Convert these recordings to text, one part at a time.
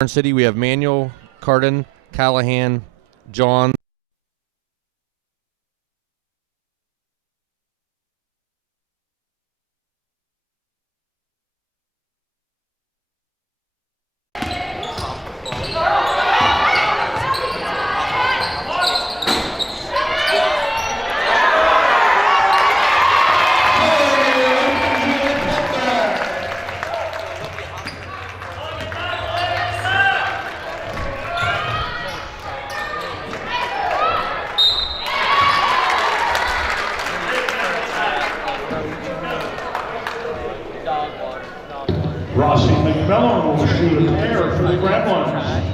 Karns City, we have Manuel, Carden, Callahan, John. Will shoot a pair for the Gremlins.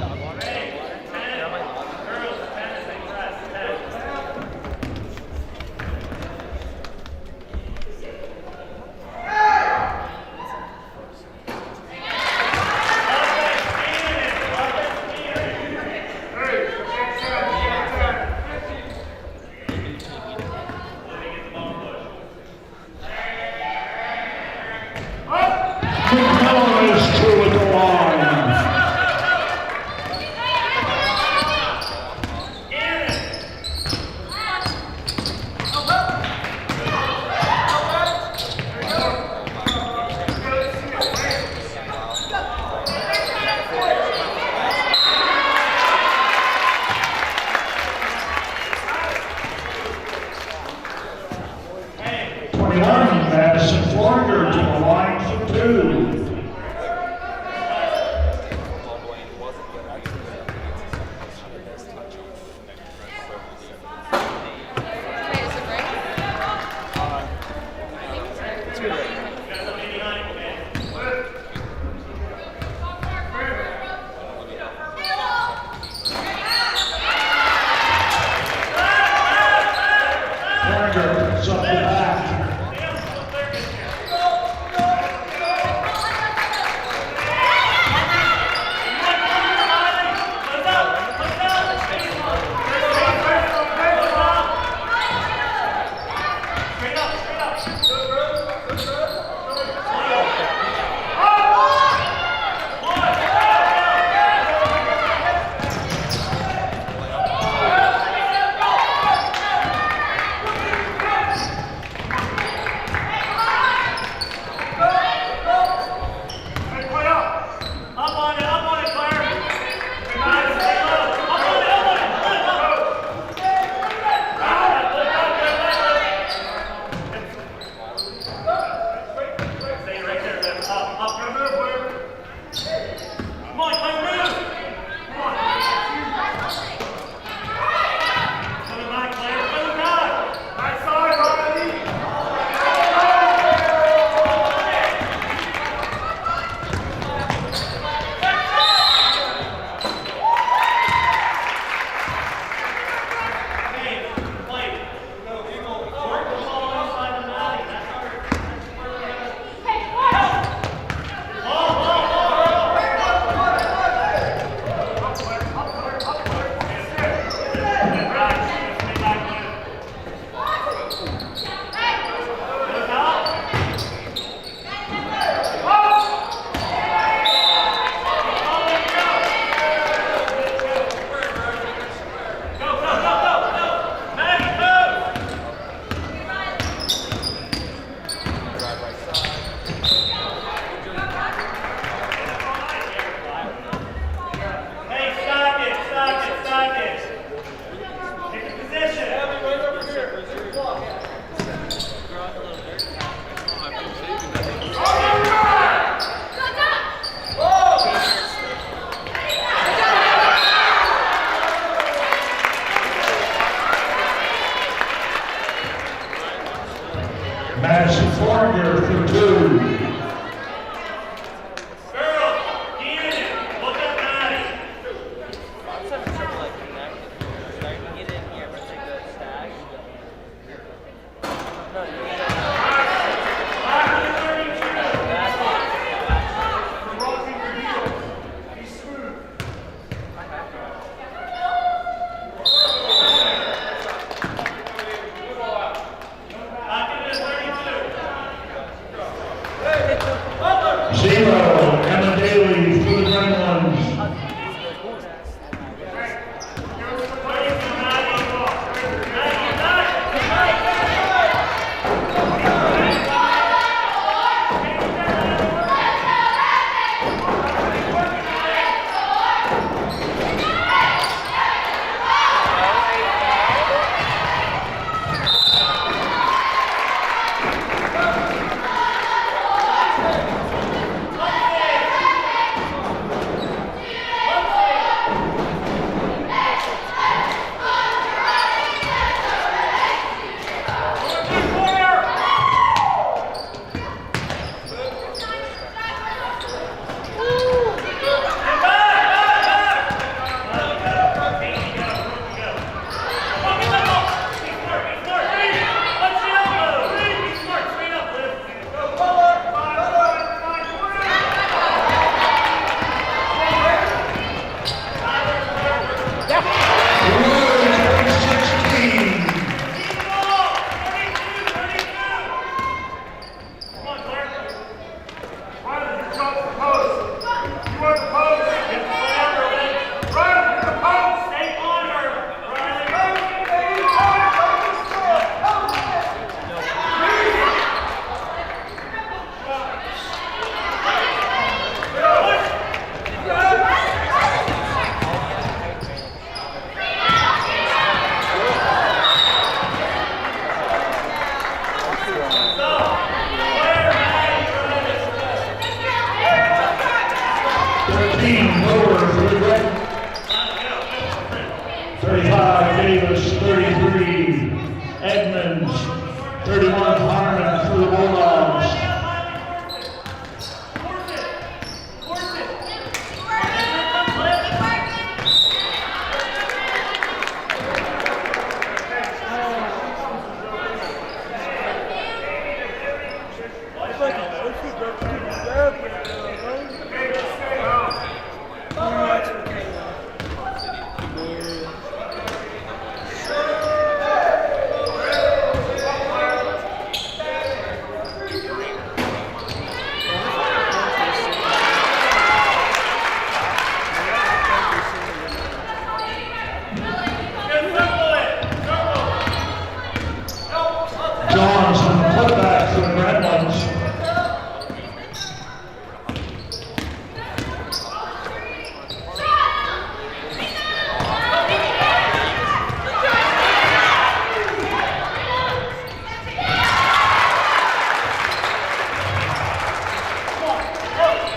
Johns on the putback for the Gremlins.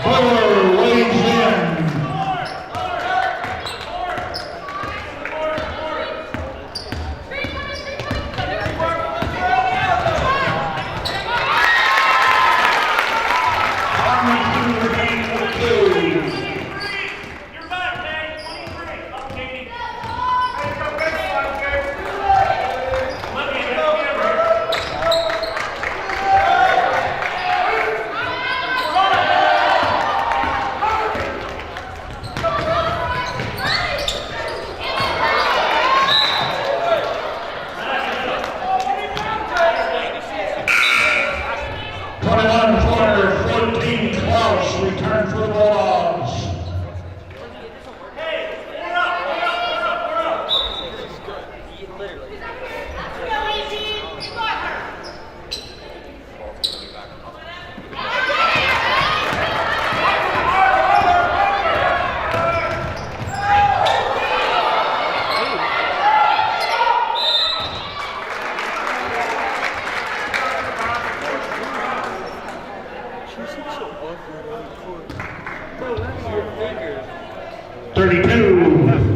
Buller lays in. Return for the Bulldogs.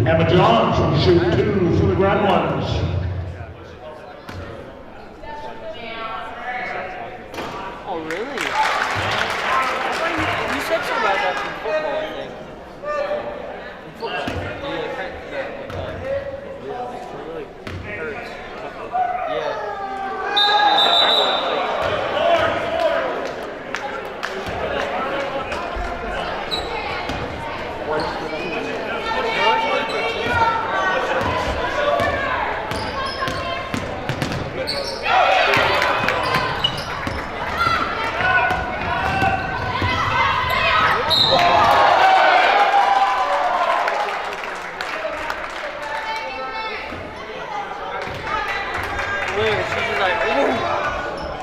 Emma Johns will shoot 2 for the Gremlins. Oh, really? You said something about that from football, I think. In football. It really hurts. Yeah.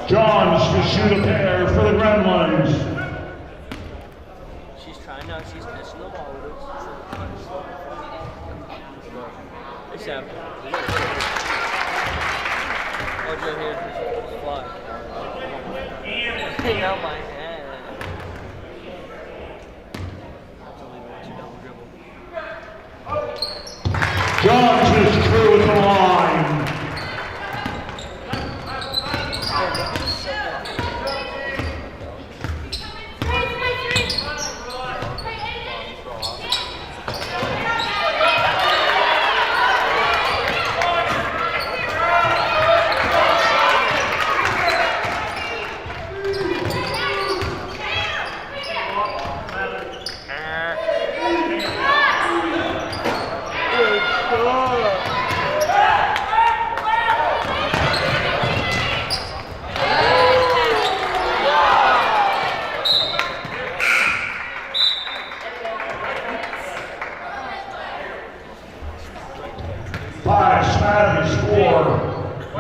Johns to shoot a pair for the Gremlins. She's trying now. She's catching the ball with us. Except, oh, Joe here is fly. Hang out my head. Johns is through with the line.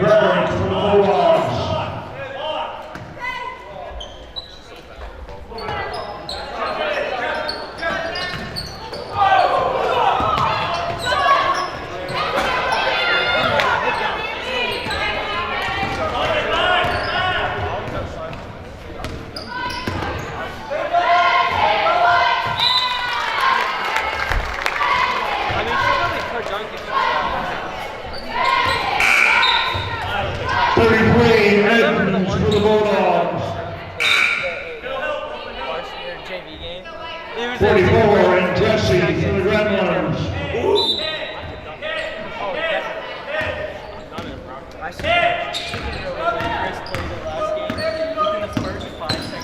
Redbank for the Bulldogs. Edmonds for the Bulldogs. 44 and Jesse for the Gremlins. I said, Chris played the last game. Within the first 5 seconds.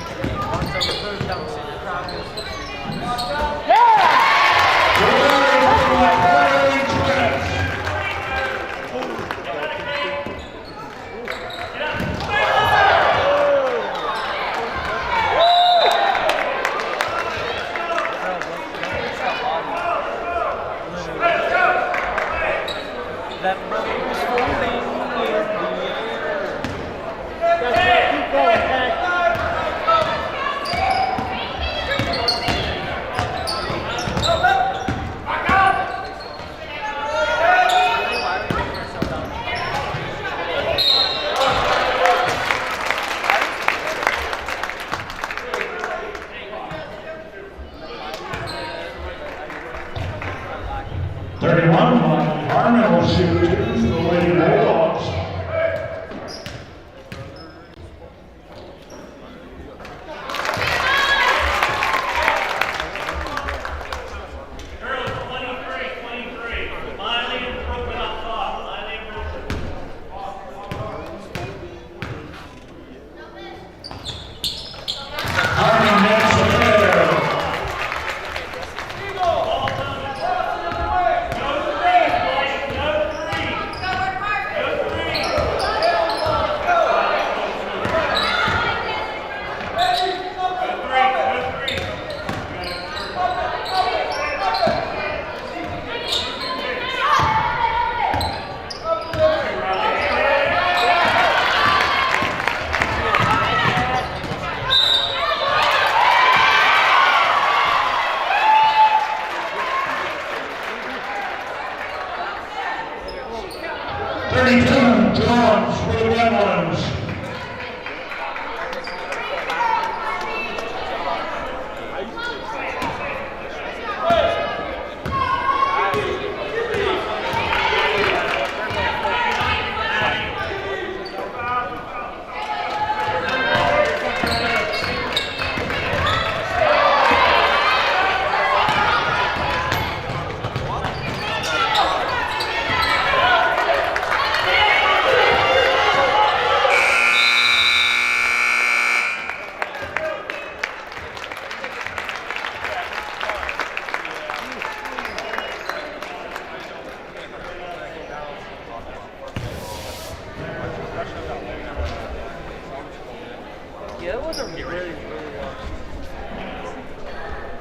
those are very, really long.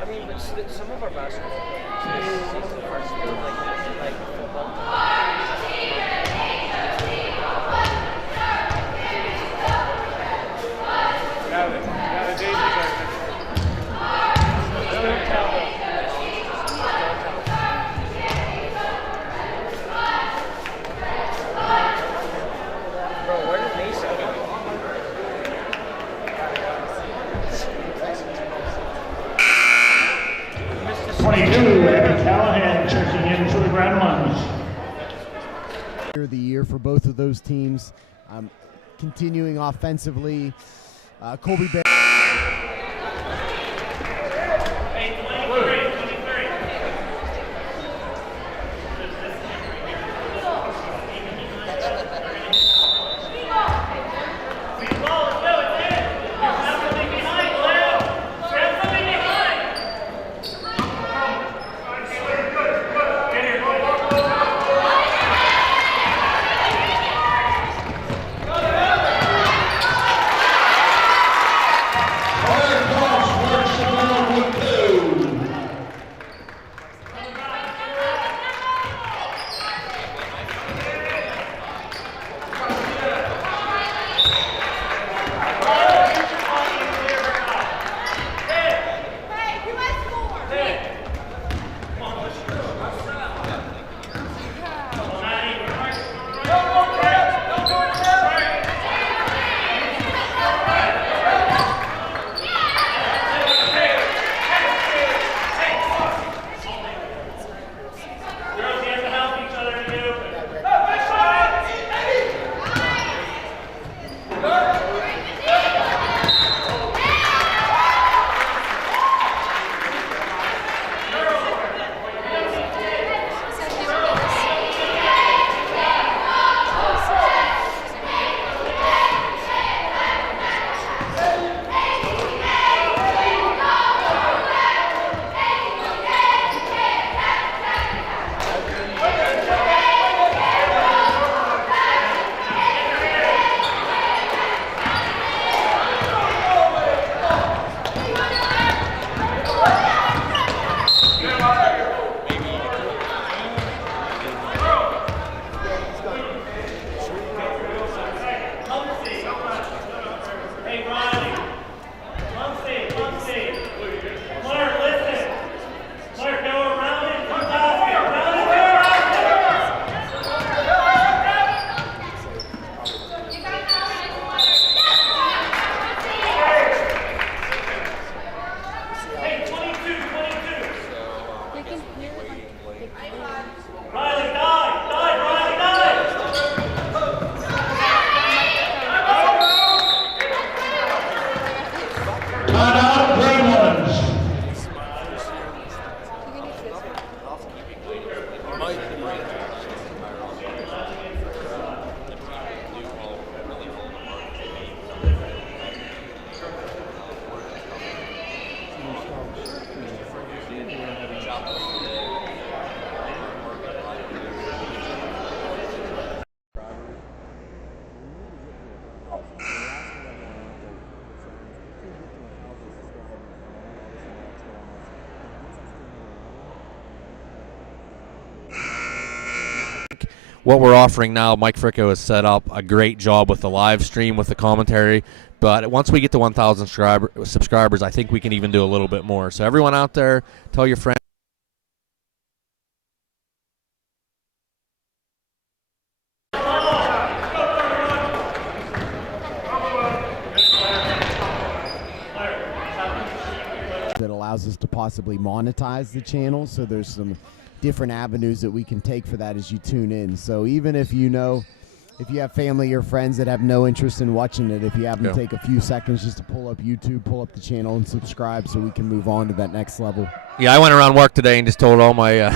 I mean, but some of our basketball players are still like football. Bro, where did Mason go? 22, Evan Callahan checking in for the Gremlins. Of the year for both of those teams. Continuing offensively, Colby Bear. What we're offering now, Mike Fricko has set up a great job with the live stream, with the commentary. But once we get to 1,000 subscribers, I think we can even do a little bit more. So everyone out there, tell your friends. That allows us to possibly monetize the channel. So there's some different avenues that we can take for that as you tune in. So even if you have family or friends that have no interest in watching it, if you happen to take a few seconds just to pull up YouTube, pull up the channel and subscribe so we can move on to that next level. Yeah, I went around work today and just told all my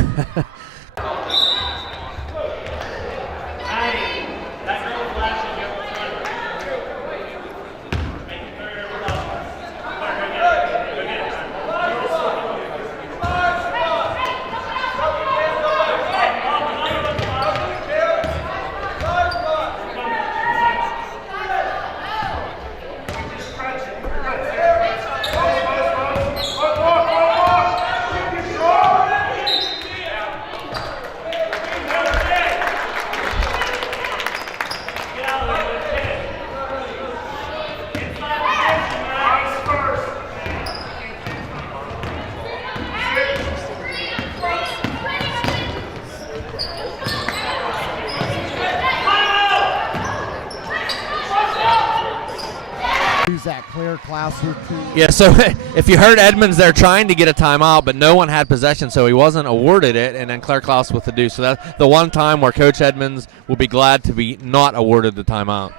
Klaus with 2. Yeah, so if you heard Edmonds, they're trying to get a timeout, but no one had possession, so he wasn't awarded it, and then Claire Klaus with the deuce. So that's the one time where Coach Edmonds will be glad to be not awarded the timeout.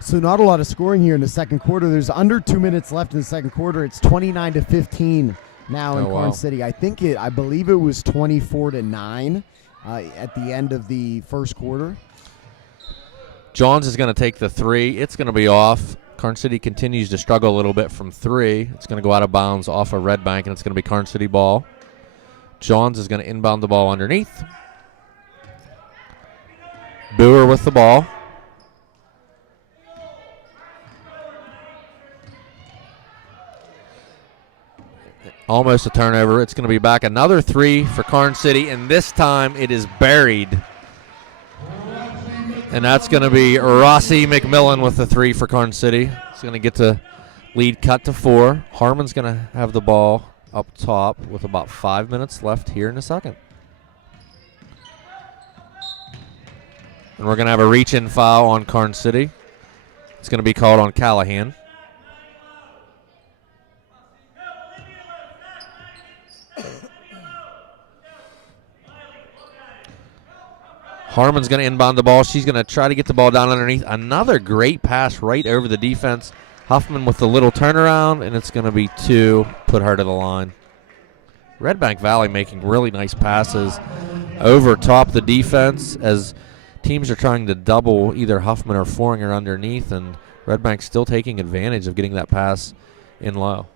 So not a lot of scoring here in the second quarter. There's under 2 minutes left in the second quarter. It's 29-15 now in Karns City. I believe it was 24-9 at the end of the first quarter. Johns is going to take the 3. It's going to be off. Karns City continues to struggle a little bit from 3. It's going to go out of bounds off of Redbank, and it's going to be Karns City ball. Johns is going to inbound the ball underneath. Boer with the ball. Almost a turnover. It's going to be back another 3 for Karns City, and this time it is buried. And that's going to be Rossi McMillan with the 3 for Karns City. It's going to get the lead cut to 4. Harmon's going to have the ball up top with about 5 minutes left here in the second. And we're going to have a reach-in foul on Karns City. It's going to be called on Callahan. Harmon's going to inbound the ball. She's going to try to get the ball down underneath. Another great pass right over the defense. Huffman with the little turnaround, and it's going to be 2. Put her to the line. Redbank Valley making really nice passes over top the defense as teams are trying to double either Huffman or Foringer underneath, and Redbank's still taking advantage of getting that pass in low.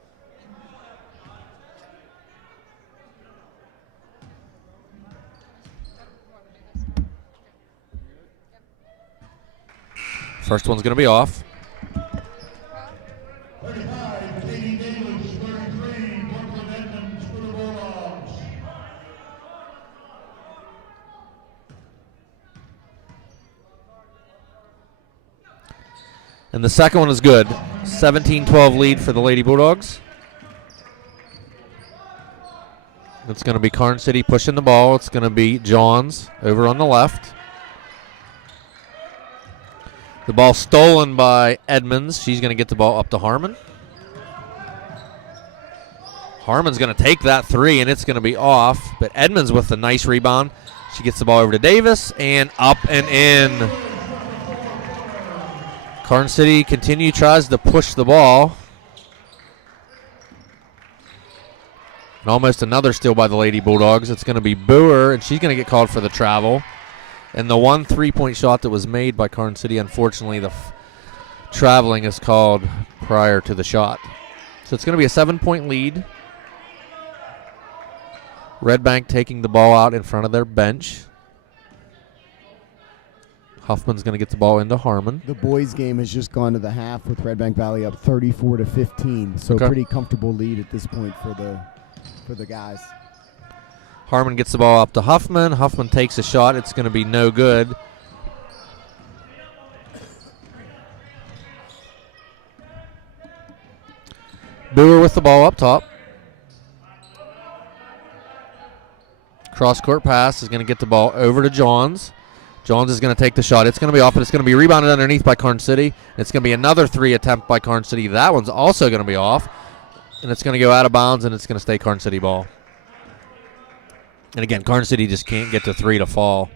First one's going to be off. And the second one is good. 17-12 lead for the Lady Bulldogs. It's going to be Karns City pushing the ball. It's going to be Johns over on the left. The ball stolen by Edmonds. She's going to get the ball up to Harmon. Harmon's going to take that 3, and it's going to be off. But Edmonds with a nice rebound. She gets the ball over to Davis, and up and in. Karns City tries to push the ball. And almost another steal by the Lady Bulldogs. It's going to be Boer, and she's going to get called for the travel. And the one 3-point shot that was made by Karns City, unfortunately, the traveling is called prior to the shot. So it's going to be a 7-point lead. Redbank taking the ball out in front of their bench. Huffman's going to get the ball into Harmon. The boys' game has just gone to the half with Redbank Valley up 34-15. So pretty comfortable lead at this point for the guys. Harmon gets the ball up to Huffman. Huffman takes a shot. It's going to be no good. Boer with the ball up top. Cross-court pass is going to get the ball over to Johns. Johns is going to take the shot. It's going to be off, but it's going to be rebounded underneath by Karns City. It's going to be another 3 attempt by Karns City. That one's also going to be off, and it's going to go out of bounds, and it's going to stay Karns City ball. And again, Karns City just can't get the 3 to fall.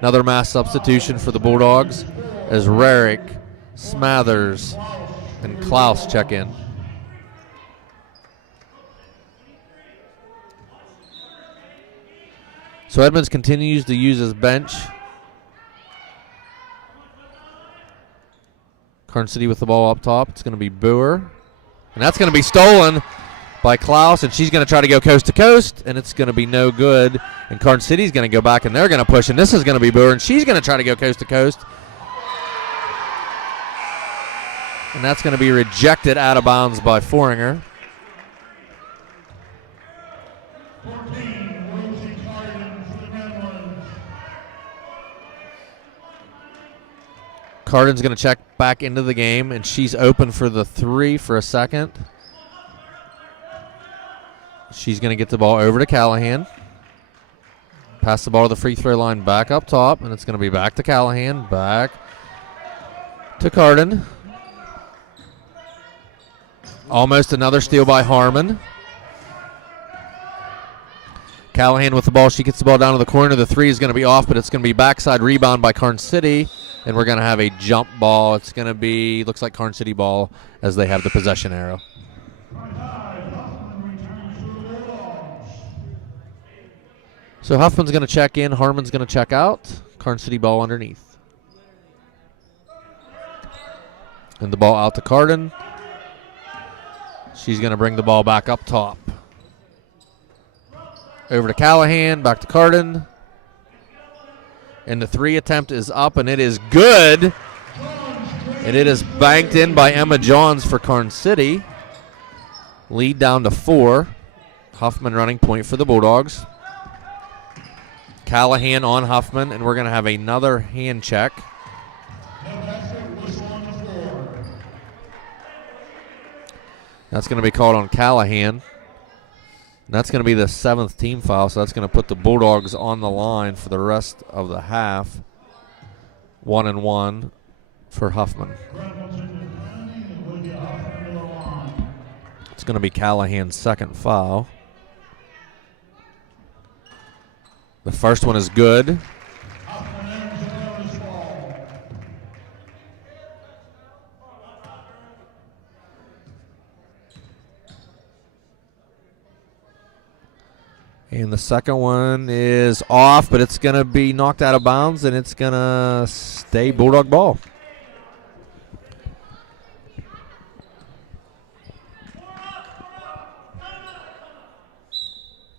Another mass substitution for the Bulldogs as Rarick, Smathers, and Klaus check in. So Edmonds continues to use his bench. Karns City with the ball up top. It's going to be Boer. And that's going to be stolen by Klaus, and she's going to try to go coast to coast, and it's going to be no good. And Karns City's going to go back, and they're going to push, and this is going to be Boer, and she's going to try to go coast to coast. And that's going to be rejected out of bounds by Foringer. Cardin's going to check back into the game, and she's open for the 3 for a second. She's going to get the ball over to Callahan. Pass the ball to the free throw line back up top, and it's going to be back to Callahan, back to Cardin. Almost another steal by Harmon. Callahan with the ball. She gets the ball down to the corner. The three is going to be off, but it's going to be backside rebound by Karns City. And we're going to have a jump ball. It's going to be, looks like Karns City ball as they have the possession arrow. So Huffman's going to check in. Harmon's going to check out. Karns City ball underneath. And the ball out to Carden. She's going to bring the ball back up top. Over to Callahan, back to Carden. And the three attempt is up, and it is good. And it is banked in by Emma Johns for Karns City. Lead down to 4. Huffman running point for the Bulldogs. Callahan on Huffman, and we're going to have another hand check. That's going to be called on Callahan. And that's going to be the 7th team foul, so that's going to put the Bulldogs on the line for the rest of the half. 1-1 for Huffman. It's going to be Callahan's second foul. The first one is good. And the second one is off, but it's going to be knocked out of bounds, and it's going to stay Bulldog ball.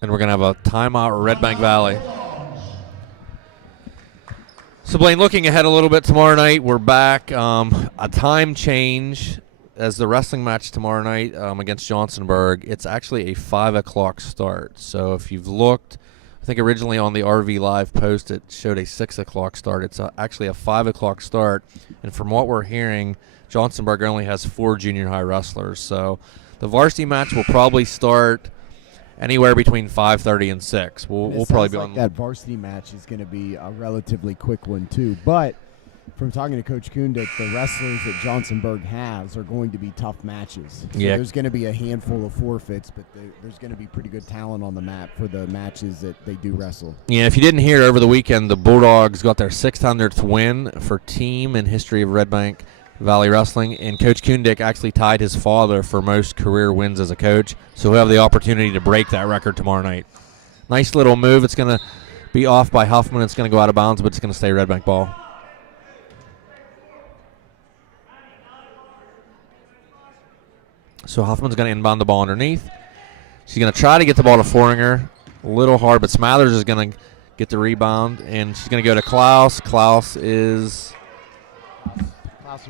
And we're going to have a timeout, Redbank Valley. So, Blaine, looking ahead a little bit tomorrow night, we're back. A time change as the wrestling match tomorrow night against Johnsonburg. It's actually a 5 o'clock start. So if you've looked, I think originally on the RV Live post it showed a 6 o'clock start. It's actually a 5 o'clock start. And from what we're hearing, Johnsonburg only has 4 junior high wrestlers. So the varsity match will probably start anywhere between 5:30 and 6. We'll probably be on. That varsity match is going to be a relatively quick one too. But from talking to Coach Kundick, the wrestlers that Johnsonburg has are going to be tough matches. So yeah. There's going to be a handful of forfeits, but there's going to be pretty good talent on the map for the matches that they do wrestle. Yeah, if you didn't hear over the weekend, the Bulldogs got their 600th win for team in history of Redbank Valley Wrestling, and Coach Kundick actually tied his father for most career wins as a coach, so he'll have the opportunity to break that record tomorrow night. Nice little move. It's going to be off by Huffman. It's going to go out of bounds, but it's going to stay Redbank ball. So Huffman's going to inbound the ball underneath. She's going to try to get the ball to Foringer. A little hard, but Smathers is going to get the rebound, and she's going to go to Klaus. Klaus will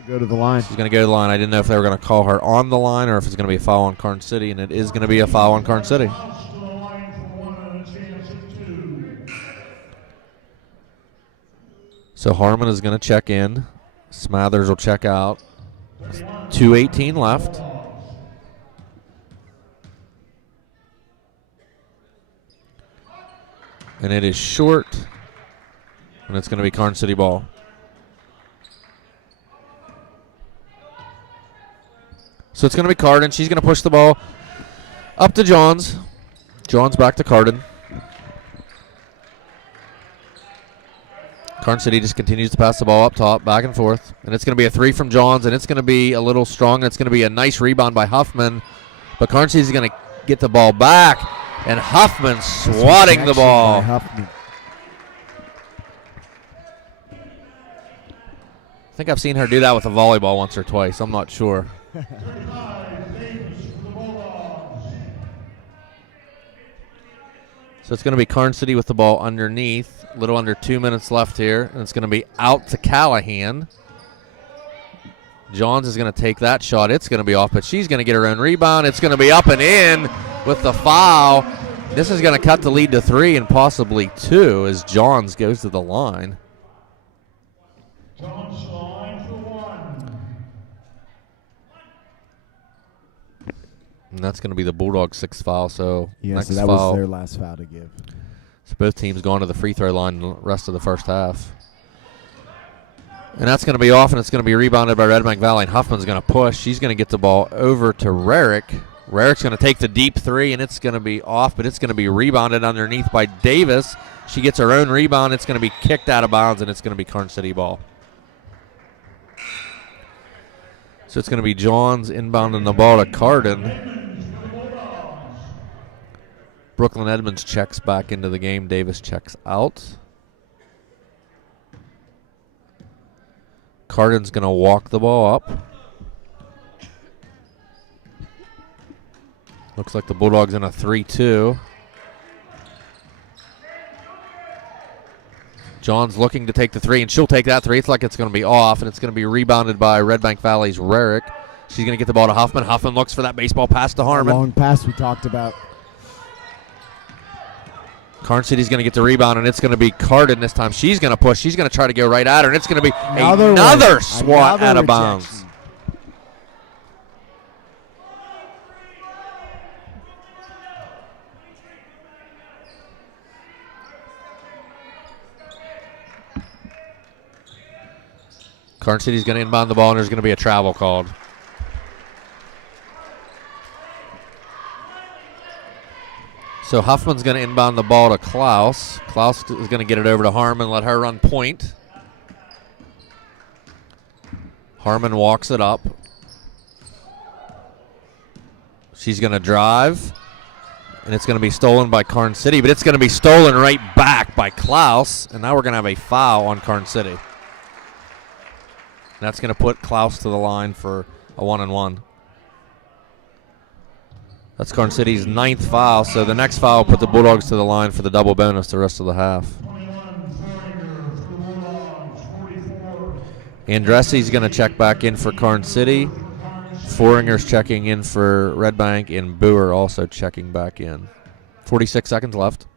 go to the line. She's going to go to the line. I didn't know if they were going to call her on the line or if it's going to be a foul on Karns City, and it is going to be a foul on Karns City. So Harmon is going to check in. Smathers will check out. 2:18 left. And it is short, and it's going to be Karns City ball. So it's going to be Carden. She's going to push the ball up to Johns. Johns back to Carden. Karns City just continues to pass the ball up top, back and forth. And it's going to be a 3 from Johns, and it's going to be a little strong. And it's going to be a nice rebound by Huffman. But Karns City is going to get the ball back. And Huffman swatting the ball. I think I've seen her do that with a volleyball once or twice. I'm not sure. So it's going to be Karns City with the ball underneath. A little under 2 minutes left here. And it's going to be out to Callahan. Johns is going to take that shot. It's going to be off, but she's going to get her own rebound. It's going to be up and in with the foul. This is going to cut the lead to 3 and possibly 2 as Johns goes to the line. Johns line for 1. And that's going to be the Bulldogs' 6th foul. So next so that foul, was their last foul to give. So both teams going to the free throw line the rest of the first half. And that's going to be off, and it's going to be rebounded by Redbank Valley. And Huffman's going to push. She's going to get the ball over to Rarick. Rarick's going to take the deep three, and it's going to be off, but it's going to be rebounded underneath by Davis. She gets her own rebound. It's going to be kicked out of bounds, and it's going to be Karns City ball. So it's going to be Johns inbounding the ball to Carden. Brooklyn Edmonds checks back into the game. Davis checks out. Carden's going to walk the ball up. Looks like the Bulldogs in a 3-2. John's looking to take the three, and she'll take that three. It's like it's going to be off, and it's going to be rebounded by Redbank Valley's Rarick. She's going to get the ball to Huffman. Huffman looks for that baseball pass to Harmon. Long pass we talked about. Karns City's going to get the rebound, and it's going to be Carden this time. She's going to push. She's going to try to go right at her, and it's going to be another swat out of bounds. Karns City's going to inbound the ball, and there's going to be a travel called. So Huffman's going to inbound the ball to Klaus. Klaus is going to get it over to Harmon, let her run point. Harmon walks it up. She's going to drive, and it's going to be stolen by Karns City, but it's going to be stolen right back by Klaus, and now we're going to have a foul on Karns City. That's going to put Klaus to the line for a 1-and-1. That's Karns City's 9th foul, so the next foul will put the Bulldogs to the line for the double bonus the rest of the half. Andressi's going to check back in for Karns City. Foringer's checking in for Redbank, and Boer also checking back in. 46 seconds left.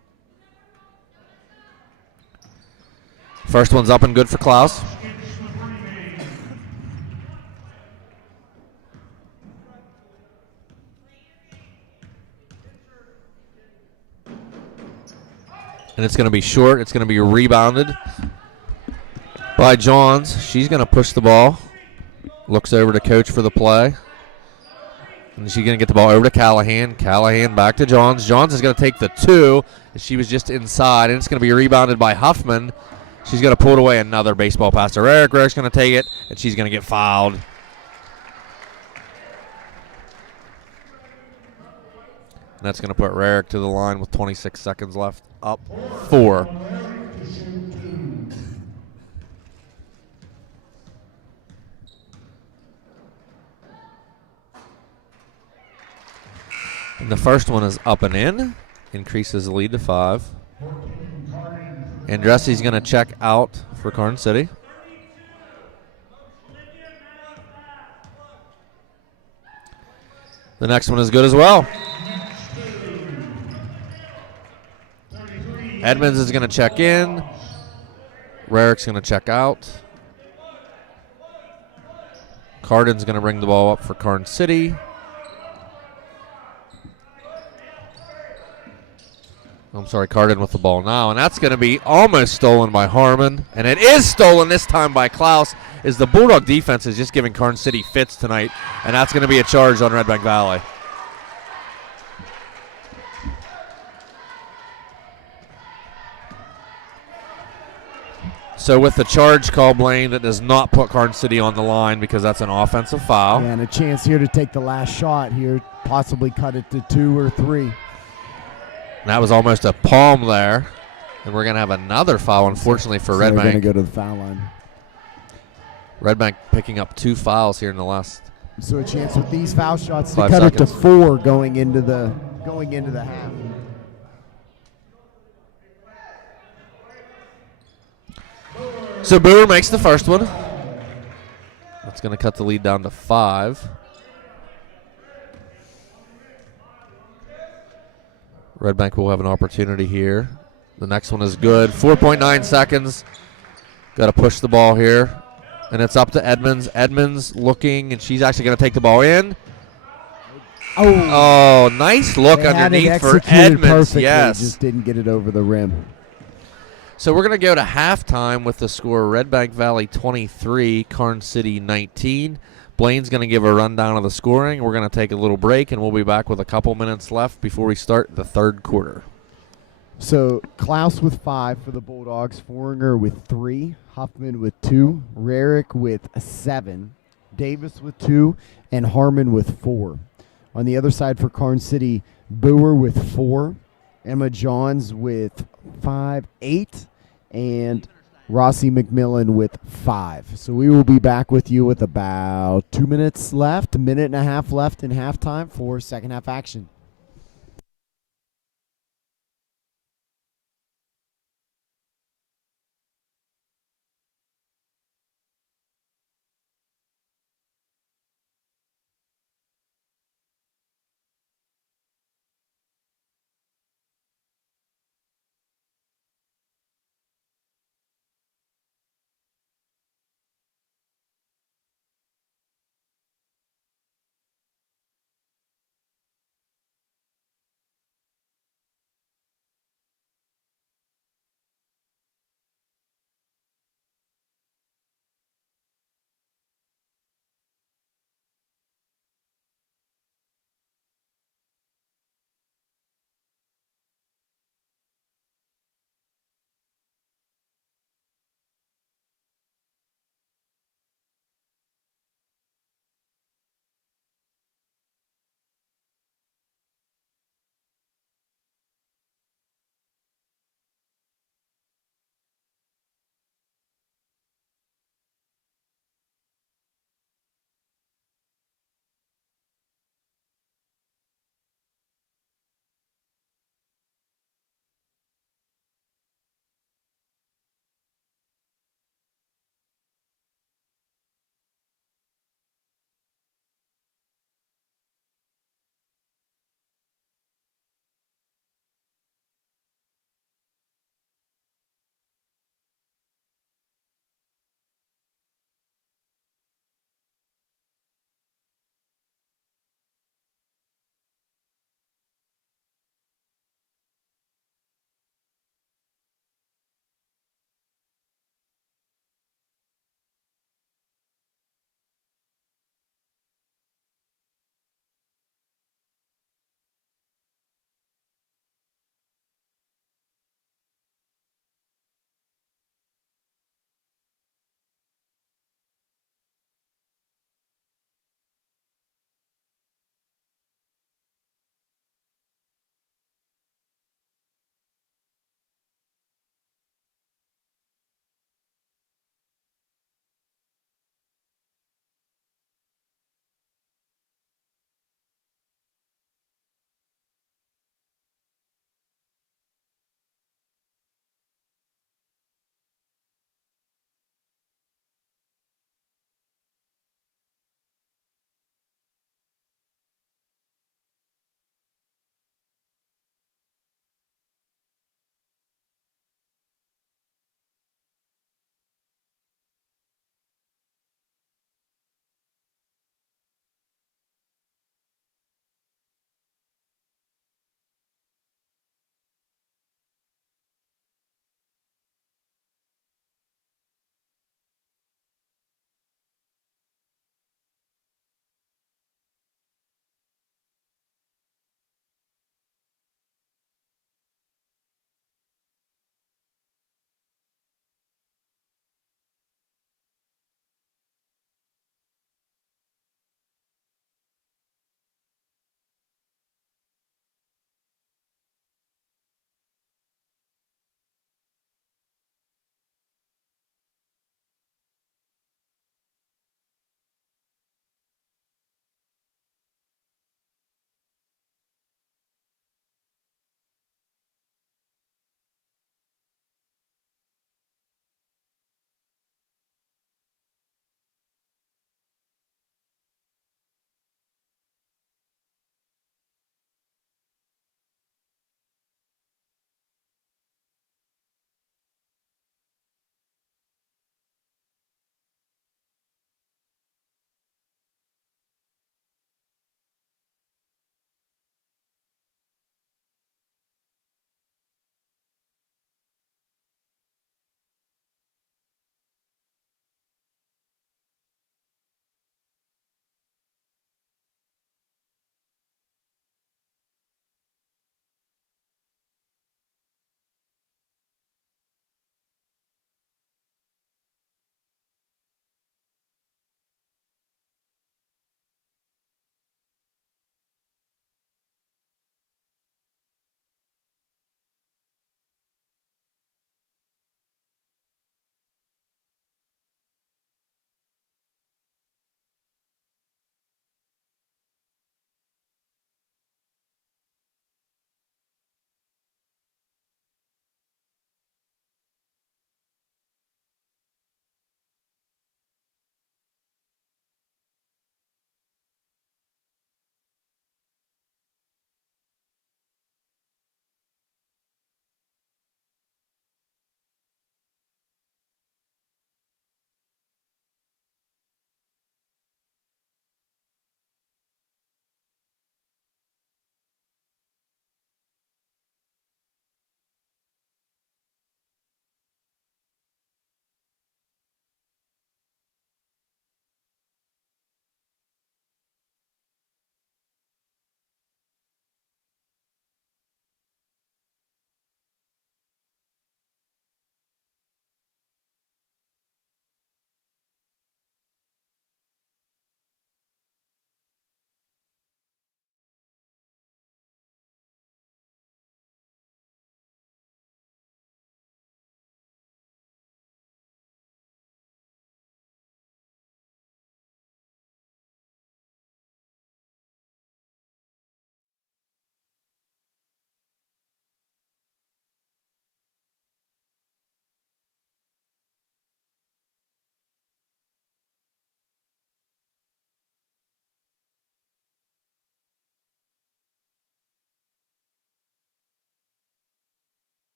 First one's up and good for Klaus. And it's going to be short. It's going to be rebounded by Johns. She's going to push the ball. Looks over to coach for the play. And she's going to get the ball over to Callahan. Callahan back to Johns. Johns is going to take the two. And she was just inside. And it's going to be rebounded by Huffman. She's going to pull it away. Another baseball pass to Rarick. Rarick's going to take it. And she's going to get fouled. And that's going to put Rarick to the line with 26 seconds left. Up 4. And the first one is up and in. Increases the lead to 5. Andressi's going to check out for Karns City. The next one is good as well. Edmonds is going to check in. Rarick's going to check out. Carden's going to bring the ball up for Karns City. I'm sorry, Carden with the ball now. And that's going to be almost stolen by Harmon. And it is stolen this time by Klaus, as the Bulldog defense is just giving Karns City fits tonight. And that's going to be a charge on Redbank Valley. So with the charge call, Blaine, that does not put Karns City on the line because that's an offensive foul. And a chance here to take the last shot here, possibly cut it to 2 or 3. And that was almost a palm there. And we're going to have another foul, unfortunately, for Redbank. They're going to go to the foul line. Redbank picking up 2 fouls here in the last. So a chance with these foul shots to 5 cut seconds. it to 4 going into the half. So Boer makes the first one. That's going to cut the lead down to 5. Redbank will have an opportunity here. The next one is good. 4.9 seconds. Got to push the ball here. And it's up to Edmonds. Edmonds looking, and she's actually going to take the ball in. Oh, nice look underneath for Edmonds. Perfectly, yes. Just didn't get it over the rim. So we're going to go to halftime with the score Redbank Valley 23, Karns City 19. Blaine's going to give a rundown of the scoring. We're going to take a little break, and we'll be back with a couple minutes left before we start the third quarter. So Klaus with 5 for the Bulldogs, Foringer with 3, Huffman with 2, Rarick with 7, Davis with 2, and Harmon with 4. On the other side for Karns City, Boer with 4, Emma Johns with 5, 8, and Rossi McMillan with 5. So we will be back with you with about 2 minutes left, a minute and a half left in halftime for second half action.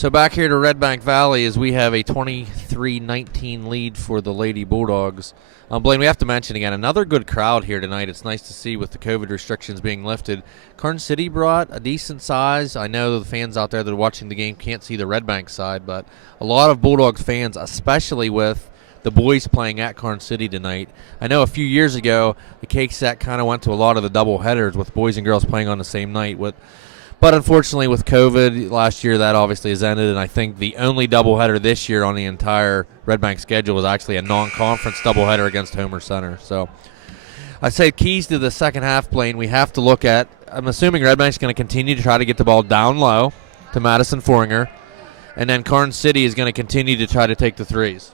So back here to Redbank Valley as we have a 23-19 lead for the Lady Bulldogs. Blaine, we have to mention again, another good crowd here tonight. It's nice to see with the COVID restrictions being lifted. Karns City brought a decent size. I know the fans out there that are watching the game can't see the Redbank side, but a lot of Bulldogs fans, especially with the boys playing at Karns City tonight. I know a few years ago, the Cake Set kind of went to a lot of the double headers with boys and girls playing on the same night. But unfortunately, with COVID last year, that obviously has ended, and I think the only doubleheader this year on the entire Redbank schedule was actually a non-conference doubleheader against Homer Center. So I'd say keys to the second half, Blaine, we have to look at. I'm assuming Redbank's going to continue to try to get the ball down low to Madison Foringer, and then Karns City is going to continue to try to take the threes.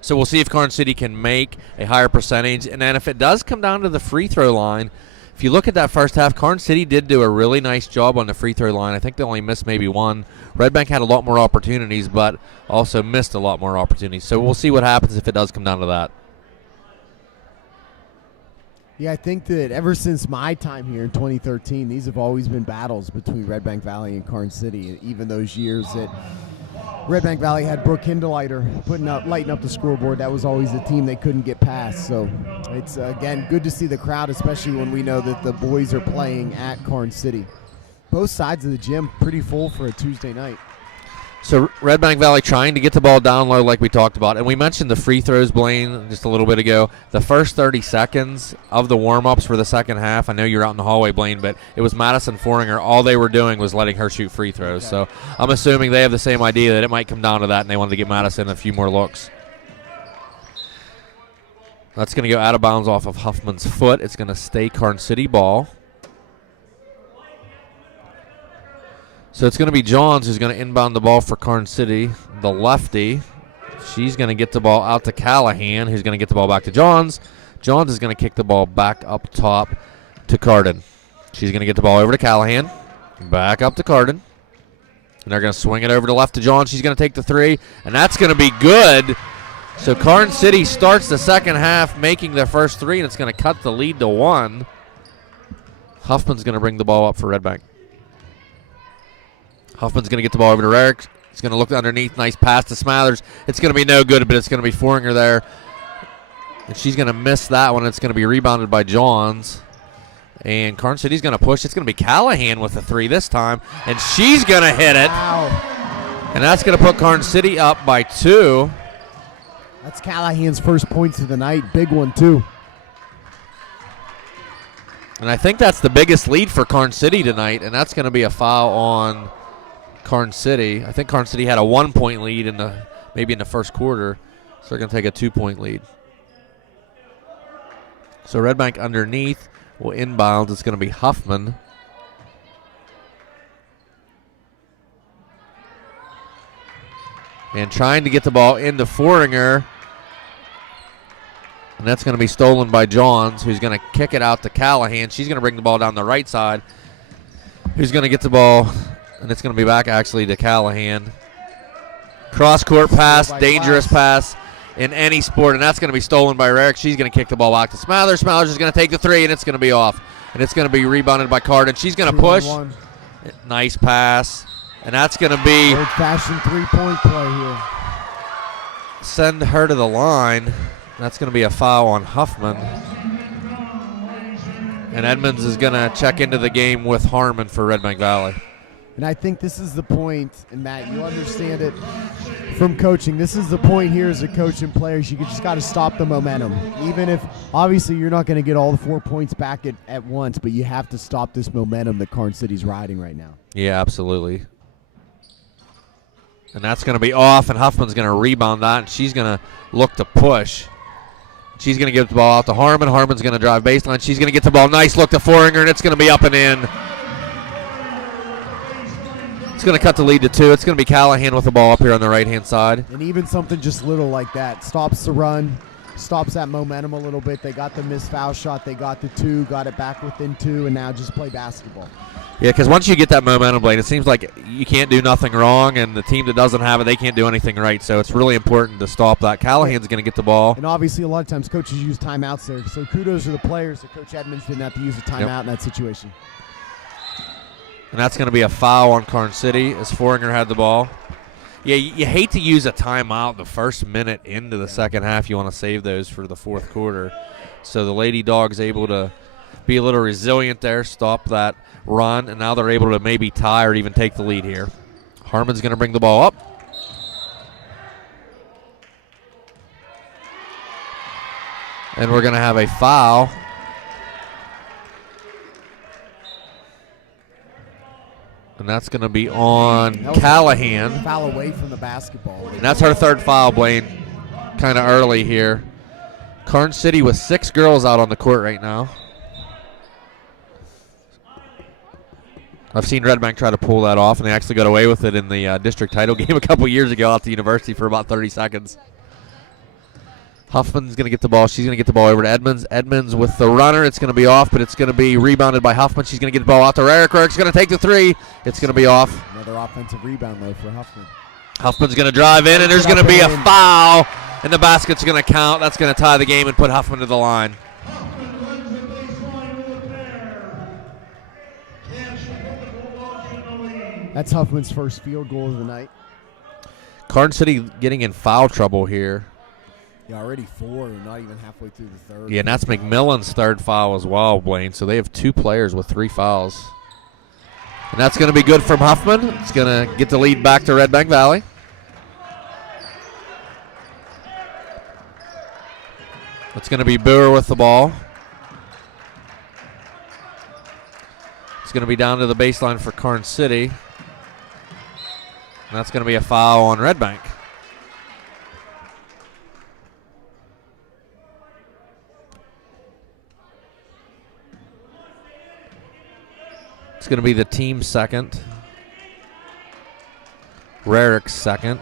So we'll see if Karns City can make a higher percentage, and then if it does come down to the free throw line, if you look at that first half, Karns City did do a really nice job on the free throw line. I think they only missed maybe one. Redbank had a lot more opportunities, but also missed a lot more opportunities. So we'll see what happens if it does come down to that. Yeah, I think that ever since my time here in 2013, these have always been battles between Redbank Valley and Karns City. Even those years that Redbank Valley had Brooke Hindeleiter lighting up the scoreboard, that was always the team they couldn't get past. So it's, again, good to see the crowd, especially when we know that the boys are playing at Karns City. Both sides of the gym pretty full for a Tuesday night. So Redbank Valley trying to get the ball down low like we talked about. And we mentioned the free throws, Blaine, just a little bit ago. The first 30 seconds of the warm-ups for the second half, I know you were out in the hallway, Blaine, but it was Madison Foringer. All they were doing was letting her shoot free throws. Okay. So I'm assuming they have the same idea that it might come down to that, and they wanted to get Madison a few more looks. That's going to go out of bounds off of Huffman's foot. It's going to stay Karns City ball. So it's going to be Johns who's going to inbound the ball for Karns City, the lefty. She's going to get the ball out to Callahan, who's going to get the ball back to Johns. Johns is going to kick the ball back up top to Carden. She's going to get the ball over to Callahan, back up to Carden. And they're going to swing it over to left to Johns. She's going to take the three, and that's going to be good. So Karns City starts the second half making their first three, and it's going to cut the lead to 1. Huffman's going to bring the ball up for Redbank. Huffman's going to get the ball over to Rarick. He's going to look underneath. Nice pass to Smathers. It's going to be no good, but it's going to be Foringer there. And she's going to miss that one. It's going to be rebounded by Johns. And Karns City's going to push. It's going to be Callahan with the three this time. And she's going to hit it. Wow. And that's going to put Karns City up by 2. That's Callahan's first points of the night. Big one, too. And I think that's the biggest lead for Karns City tonight. And that's going to be a foul on Karns City. I think Karns City had a 1-point lead maybe in the first quarter, so they're going to take a 2-point lead. So Redbank underneath will inbound. It's going to be Huffman. And trying to get the ball into Foringer. And that's going to be stolen by Johns, who's going to kick it out to Callahan. She's going to bring the ball down the right side. Who's going to get the ball? And it's going to be back, actually, to Callahan. Cross-court pass, dangerous pass in any sport, and that's going to be stolen by Rarick. She's going to kick the ball back to Smathers. Smathers is going to take the three, and it's going to be off. And it's going to be rebounded by Carden. She's going to push. Nice pass. And that's going to be old-fashioned three-point play here. Send her to the line. That's going to be a foul on Huffman. And Edmonds is going to check into the game with Harmon for Redbank Valley. And I think this is the point, and Matt, you understand it from coaching. This is the point here as a coach and players. You just got to stop the momentum. Even if, obviously, you're not going to get all the 4 points back at once, but you have to stop this momentum that Karns City's riding right now. Yeah, absolutely. And that's going to be off, and Huffman's going to rebound that, and she's going to look to push. She's going to give the ball out to Harmon. Harmon's going to drive baseline. She's going to get the ball. Nice look to Foringer, and it's going to be up and in. It's going to cut the lead to 2. It's going to be Callahan with the ball up here on the right-hand side. And even something just little like that stops the run, stops that momentum a little bit. They got the missed foul shot. They got the 2, got it back within 2, and now just play basketball. Yeah, because once you get that momentum, Blaine, it seems like you can't do nothing wrong, and the team that doesn't have it, they can't do anything right. So it's really important to stop that. Callahan's going to get the ball. And obviously a lot of times coaches use timeouts there. So kudos to the players that Coach Edmonds didn't have to use a timeout in that situation. And that's going to be a foul on Karns City as Foringer had the ball. Yeah, you hate to use a timeout the first minute into the second half. You want to save those for the fourth quarter. So the Lady Dogs able to be a little resilient there, stop that run, and now they're able to maybe tie or even take the lead here. Harmon's going to bring the ball up. And we're going to have a foul. And that's going to be on Callahan. Foul away from the basketball. And that's her third foul, Blaine, kind of early here. Karns City with 6 girls out on the court right now. I've seen Redbank try to pull that off, and they actually got away with it in the district title game a couple years ago out to University for about 30 seconds. Huffman's going to get the ball. She's going to get the ball over to Edmonds. Edmonds with the runner. It's going to be off, but it's going to be rebounded by Huffman. She's going to get the ball out to Rarick. Rarick's going to take the three. It's going to be off. Another offensive rebound, though, for Huffman. Huffman's going to drive in, and there's going to be a foul, and the basket's going to count. That's going to tie the game and put Huffman to the line. That's Huffman's first field goal of the night. Karns City getting in foul trouble here. Yeah, already 4, and not even halfway through the third. Yeah, and that's McMillan's third foul as well, Blaine. So they have 2 players with 3 fouls. And that's going to be good from Huffman. It's going to get the lead back to Redbank Valley. It's going to be Boer with the ball. It's going to be down to the baseline for Karns City. And that's going to be a foul on Redbank. It's going to be the team's second. Rarick's second.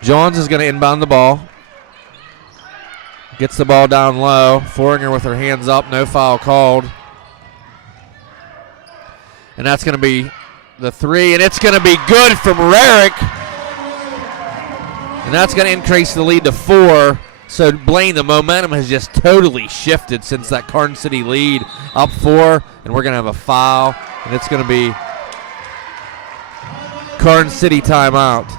Johns is going to inbound the ball. Gets the ball down low. Foringer with her hands up. No foul called. And that's going to be the 3. And it's going to be good from Rarick. And that's going to increase the lead to 4. So, Blaine, the momentum has just totally shifted since that Karns City lead up 4. And we're going to have a foul. And it's going to be Karns City timeout.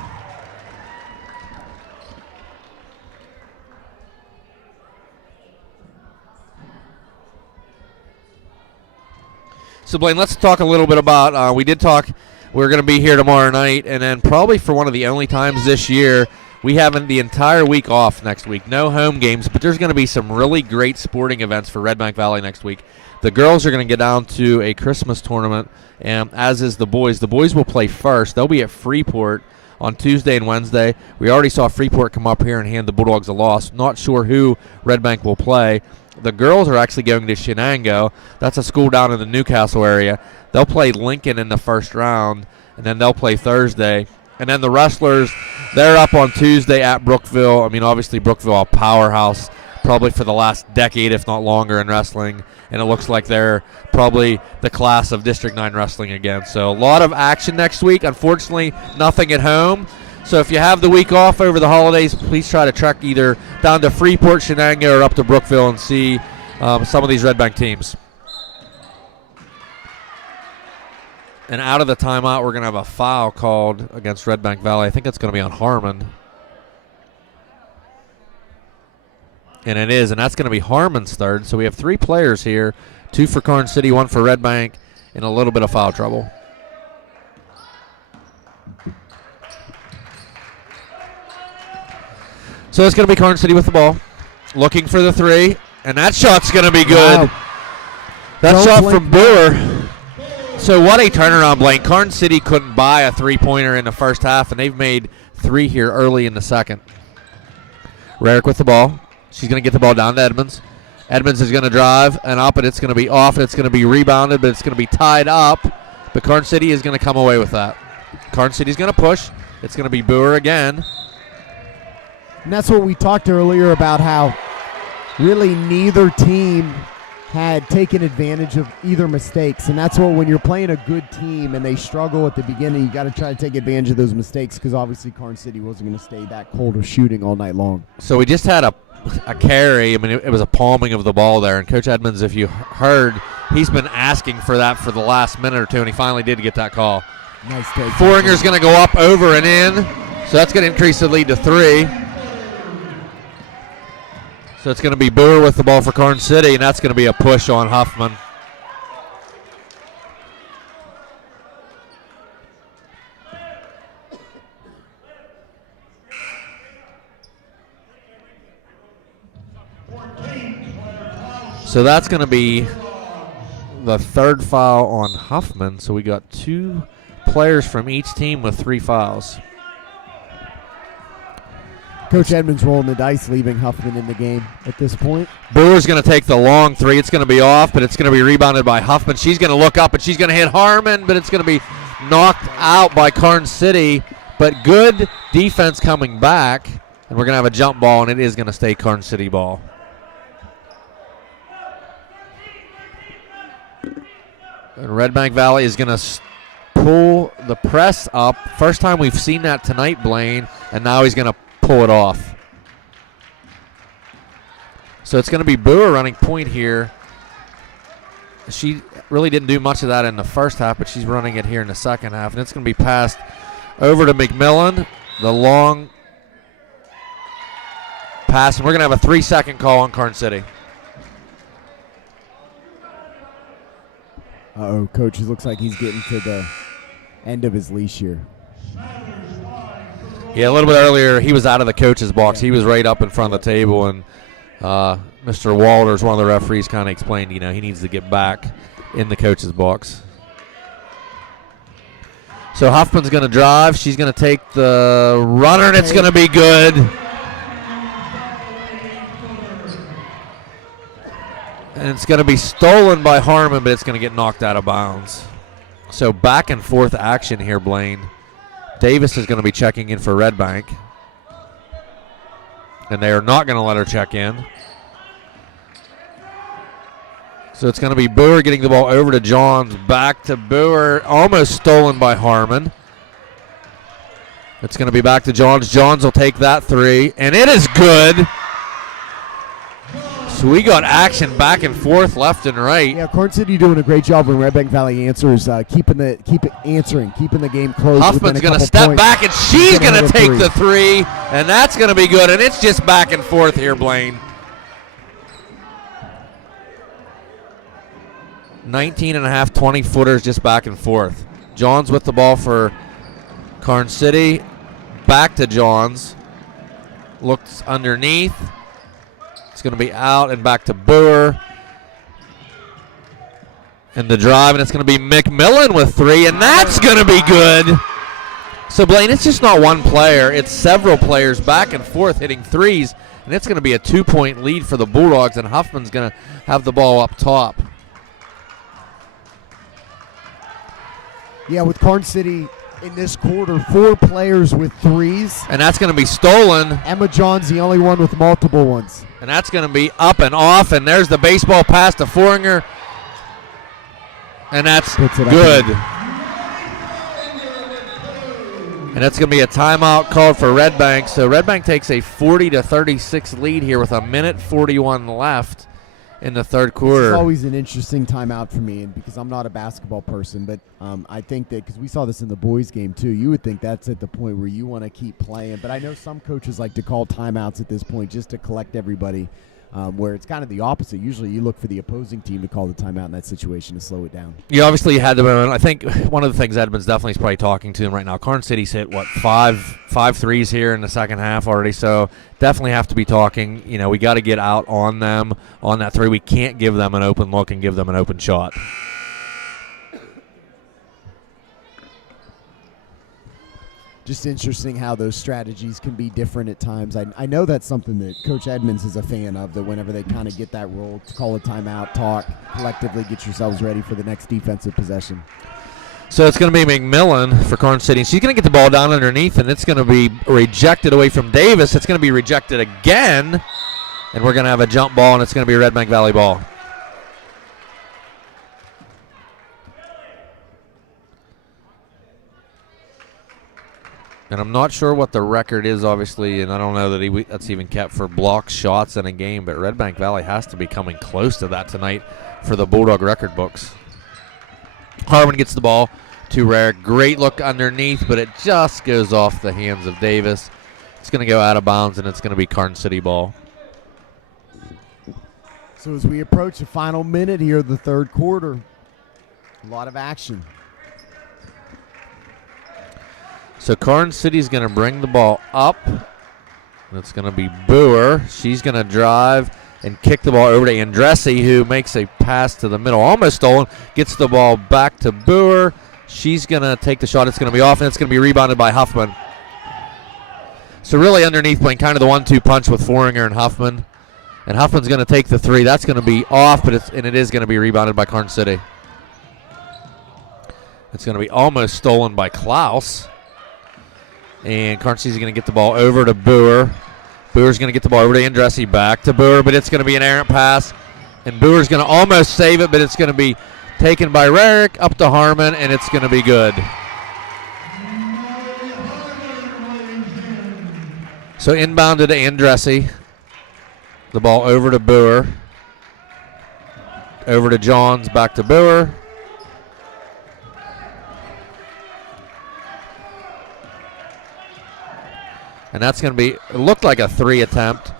So, Blaine, let's talk a little bit about, we did talk, we're going to be here tomorrow night, and then probably for one of the only times this year, we have the entire week off next week. No home games, but there's going to be some really great sporting events for Redbank Valley next week. The girls are going to get down to a Christmas tournament, and as is the boys. The boys will play first. They'll be at Freeport on Tuesday and Wednesday. We already saw Freeport come up here and hand the Bulldogs a loss. Not sure who Redbank will play. The girls are actually going to Shenango. That's a school down in the Newcastle area. They'll play Lincoln in the first round, and then they'll play Thursday. And then the wrestlers, they're up on Tuesday at Brookville. I mean, obviously Brookville, a powerhouse probably for the last decade, if not longer, in wrestling. And it looks like they're probably the class of District 9 wrestling again. So a lot of action next week. Unfortunately, nothing at home. So if you have the week off over the holidays, please try to trek either down to Freeport, Shenango, or up to Brookville and see some of these Redbank teams. And out of the timeout, we're going to have a foul called against Redbank Valley. I think it's going to be on Harmon. And it is, and that's going to be Harmon's third. So we have 3 players here, 2 for Karns City, 1 for Redbank, in a little bit of foul trouble. So it's going to be Karns City with the ball, looking for the 3, and that shot's going to be good. Wow. That shot from Boer. So what a turnaround, Blaine. Karns City couldn't buy a 3-pointer in the first half, and they've made 3 here early in the second. Rarick with the ball. She's going to get the ball down to Edmonds. Edmonds is going to drive and up, and it's going to be off, and it's going to be rebounded, but it's going to be tied up. But Karns City is going to come away with that. Karns City's going to push. It's going to be Boer again. And that's what we talked earlier about, how really neither team had taken advantage of either mistakes. And that's what, when you're playing a good team and they struggle at the beginning, you got to try to take advantage of those mistakes, because obviously Karns City wasn't going to stay that cold of shooting all night long. So we just had a carry. I mean, it was a palming of the ball there. And Coach Edmonds, if you heard, He's been asking for that for the last minute or two, and he finally did get that call. Nice take. Foringer's going to go up, over, and in. So that's going to increase the lead to 3. So it's going to be Boer with the ball for Karns City, and that's going to be a push on Huffman. So that's going to be the 3rd foul on Huffman. So we got 2 players from each team with 3 fouls. Coach Edmonds rolling the dice, leaving Huffman in the game at this point. Brewer's going to take the long 3. It's going to be off, but it's going to be rebounded by Huffman. She's going to look up, and she's going to hit Harmon, but it's going to be knocked out by Karns City. But good defense coming back, and we're going to have a jump ball, and it is going to stay Karns City ball. And Redbank Valley is going to pull the press up. First time we've seen that tonight, Blaine, and now he's going to pull it off. So it's going to be Boer running point here. She really didn't do much of that in the first half, but she's running it here in the second half. And it's going to be passed over to McMillan. The long pass, and we're going to have a 3-second call on Karns City. Uh-oh, Coach, it looks like he's getting to the end of his leash here. Yeah, a little bit earlier, he was out of the coach's box. He was right up in front of the table, and Mr. Walters, one of the referees, kind of explained, he needs to get back in the coach's box. So Huffman's going to drive. She's going to take the runner, and it's going to be good. And it's going to be stolen by Harmon, but it's going to get knocked out of bounds. So back and forth action here, Blaine. Davis is going to be checking in for Redbank. And they are not going to let her check in. So it's going to be Boer getting the ball over to Johns. Back to Boer, almost stolen by Harmon. It's going to be back to Johns. Johns will take that 3, and it is good. So we got action back and forth, left and right. Yeah, Karns City doing a great job when Redbank Valley answers, keeping the game close. Huffman's going to step back, and she's going to take the 3, and that's going to be good. And it's just back and forth here, Blaine. 19 and a half 20-footers just back and forth. Johns with the ball for Karns City. Back to Johns. Looks underneath. It's going to be out and back to Boer. And the drive, and it's going to be McMillan with 3, and that's going to be good. So, Blaine, it's just not one player. It's several players back and forth hitting 3s, and it's going to be a 2-point lead for the Bulldogs, and Huffman's going to have the ball up top. Yeah, with Karns City in this quarter, 4 players with 3s. And that's going to be stolen. Emma John's the only one with multiple ones. And that's going to be up and off, and there's the baseball pass to Foringer. And that's good. And that's going to be a timeout called for Redbank. So Redbank takes a 40-36 lead here with 1:41 left in the third quarter. It's always an interesting timeout for me, and because I'm not a basketball person, but I think that because we saw this in the boys' game too, you would think that's at the point where you want to keep playing. But I know some coaches like to call timeouts at this point just to collect everybody, where it's kind of the opposite. Usually you look for the opposing team to call the timeout in that situation to slow it down. You obviously had to. I think one of the things Edmonds definitely is probably talking to him right now. Karns City's hit, five threes here in the second half already, so definitely have to be talking. We got to get out on them on that 3. We can't give them an open look and give them an open shot. Just interesting how those strategies can be different at times. I know that's something that Coach Edmonds is a fan of, that whenever they kind of get that role, to call a timeout, talk, collectively get yourselves ready for the next defensive possession. So it's going to be McMillan for Karns City. She's going to get the ball down underneath, and it's going to be rejected away from Davis. It's going to be rejected again, and we're going to have a jump ball, and it's going to be a Redbank Valley ball. And I'm not sure what the record is, obviously, and I don't know that that's even kept for block shots in a game, but Redbank Valley has to be coming close to that tonight for the Bulldog record books. Harmon gets the ball to Rare. Great look underneath, but it just goes off the hands of Davis. It's going to go out of bounds, and it's going to be Karns City ball. So as we approach the final minute here of the third quarter, a lot of action. So Karns City's going to bring the ball up. It's going to be Boer. She's going to drive and kick the ball over to Andressi, who makes a pass to the middle. Almost stolen. Gets the ball back to Boer. She's going to take the shot. It's going to be off, and it's going to be rebounded by Huffman. So really underneath playing kind of the 1-2 punch with Foringer and Huffman. And Huffman's going to take the three. That's going to be off, but it is going to be rebounded by Karns City. It's going to be almost stolen by Klaus. And Karns City's going to get the ball over to Boer. Boer's going to get the ball over to Andressi, back to Boer, but it's going to be an errant pass. And Boer's going to almost save it, but it's going to be taken by Rarick up to Harmon, and it's going to be good. So inbounded to Andressi. The ball over to Boer. Over to Johns, back to Boer. And that's going to be, it looked like a 3 attempt,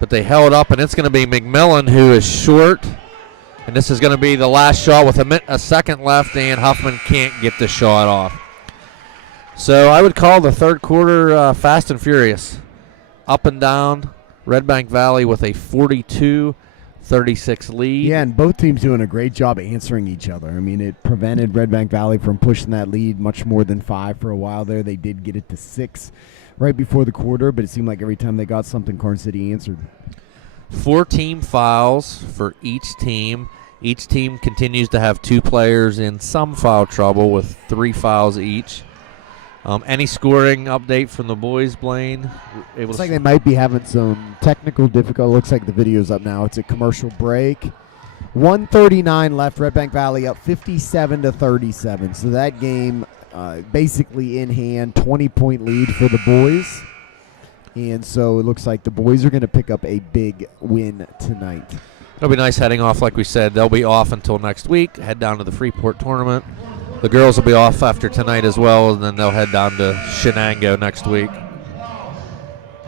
but they held up, and it's going to be McMillan, who is short. And this is going to be the last shot with a second left, and Huffman can't get the shot off. So I would call the third quarter fast and furious. Up and down, Redbank Valley with a 42-36 lead. Yeah, and both teams doing a great job answering each other. I mean, it prevented Redbank Valley from pushing that lead much more than 5 for a while there. They did get it to 6 right before the quarter, but it seemed like every time they got something, Karns City answered. 4 team fouls for each team. Each team continues to have 2 players in some foul trouble with 3 fouls each. Any scoring update from the boys, Blaine? Looks like they might be having some technical difficulty. Looks like the video's up now. It's a commercial break. 1:39 left. Redbank Valley up 57-37. So that game basically in hand, 20-point lead for the boys. And so it looks like the boys are going to pick up a big win tonight. It'll be nice heading off, like we said. They'll be off until next week. Head down to the Freeport tournament. The girls will be off after tonight as well, and then they'll head down to Shenango next week.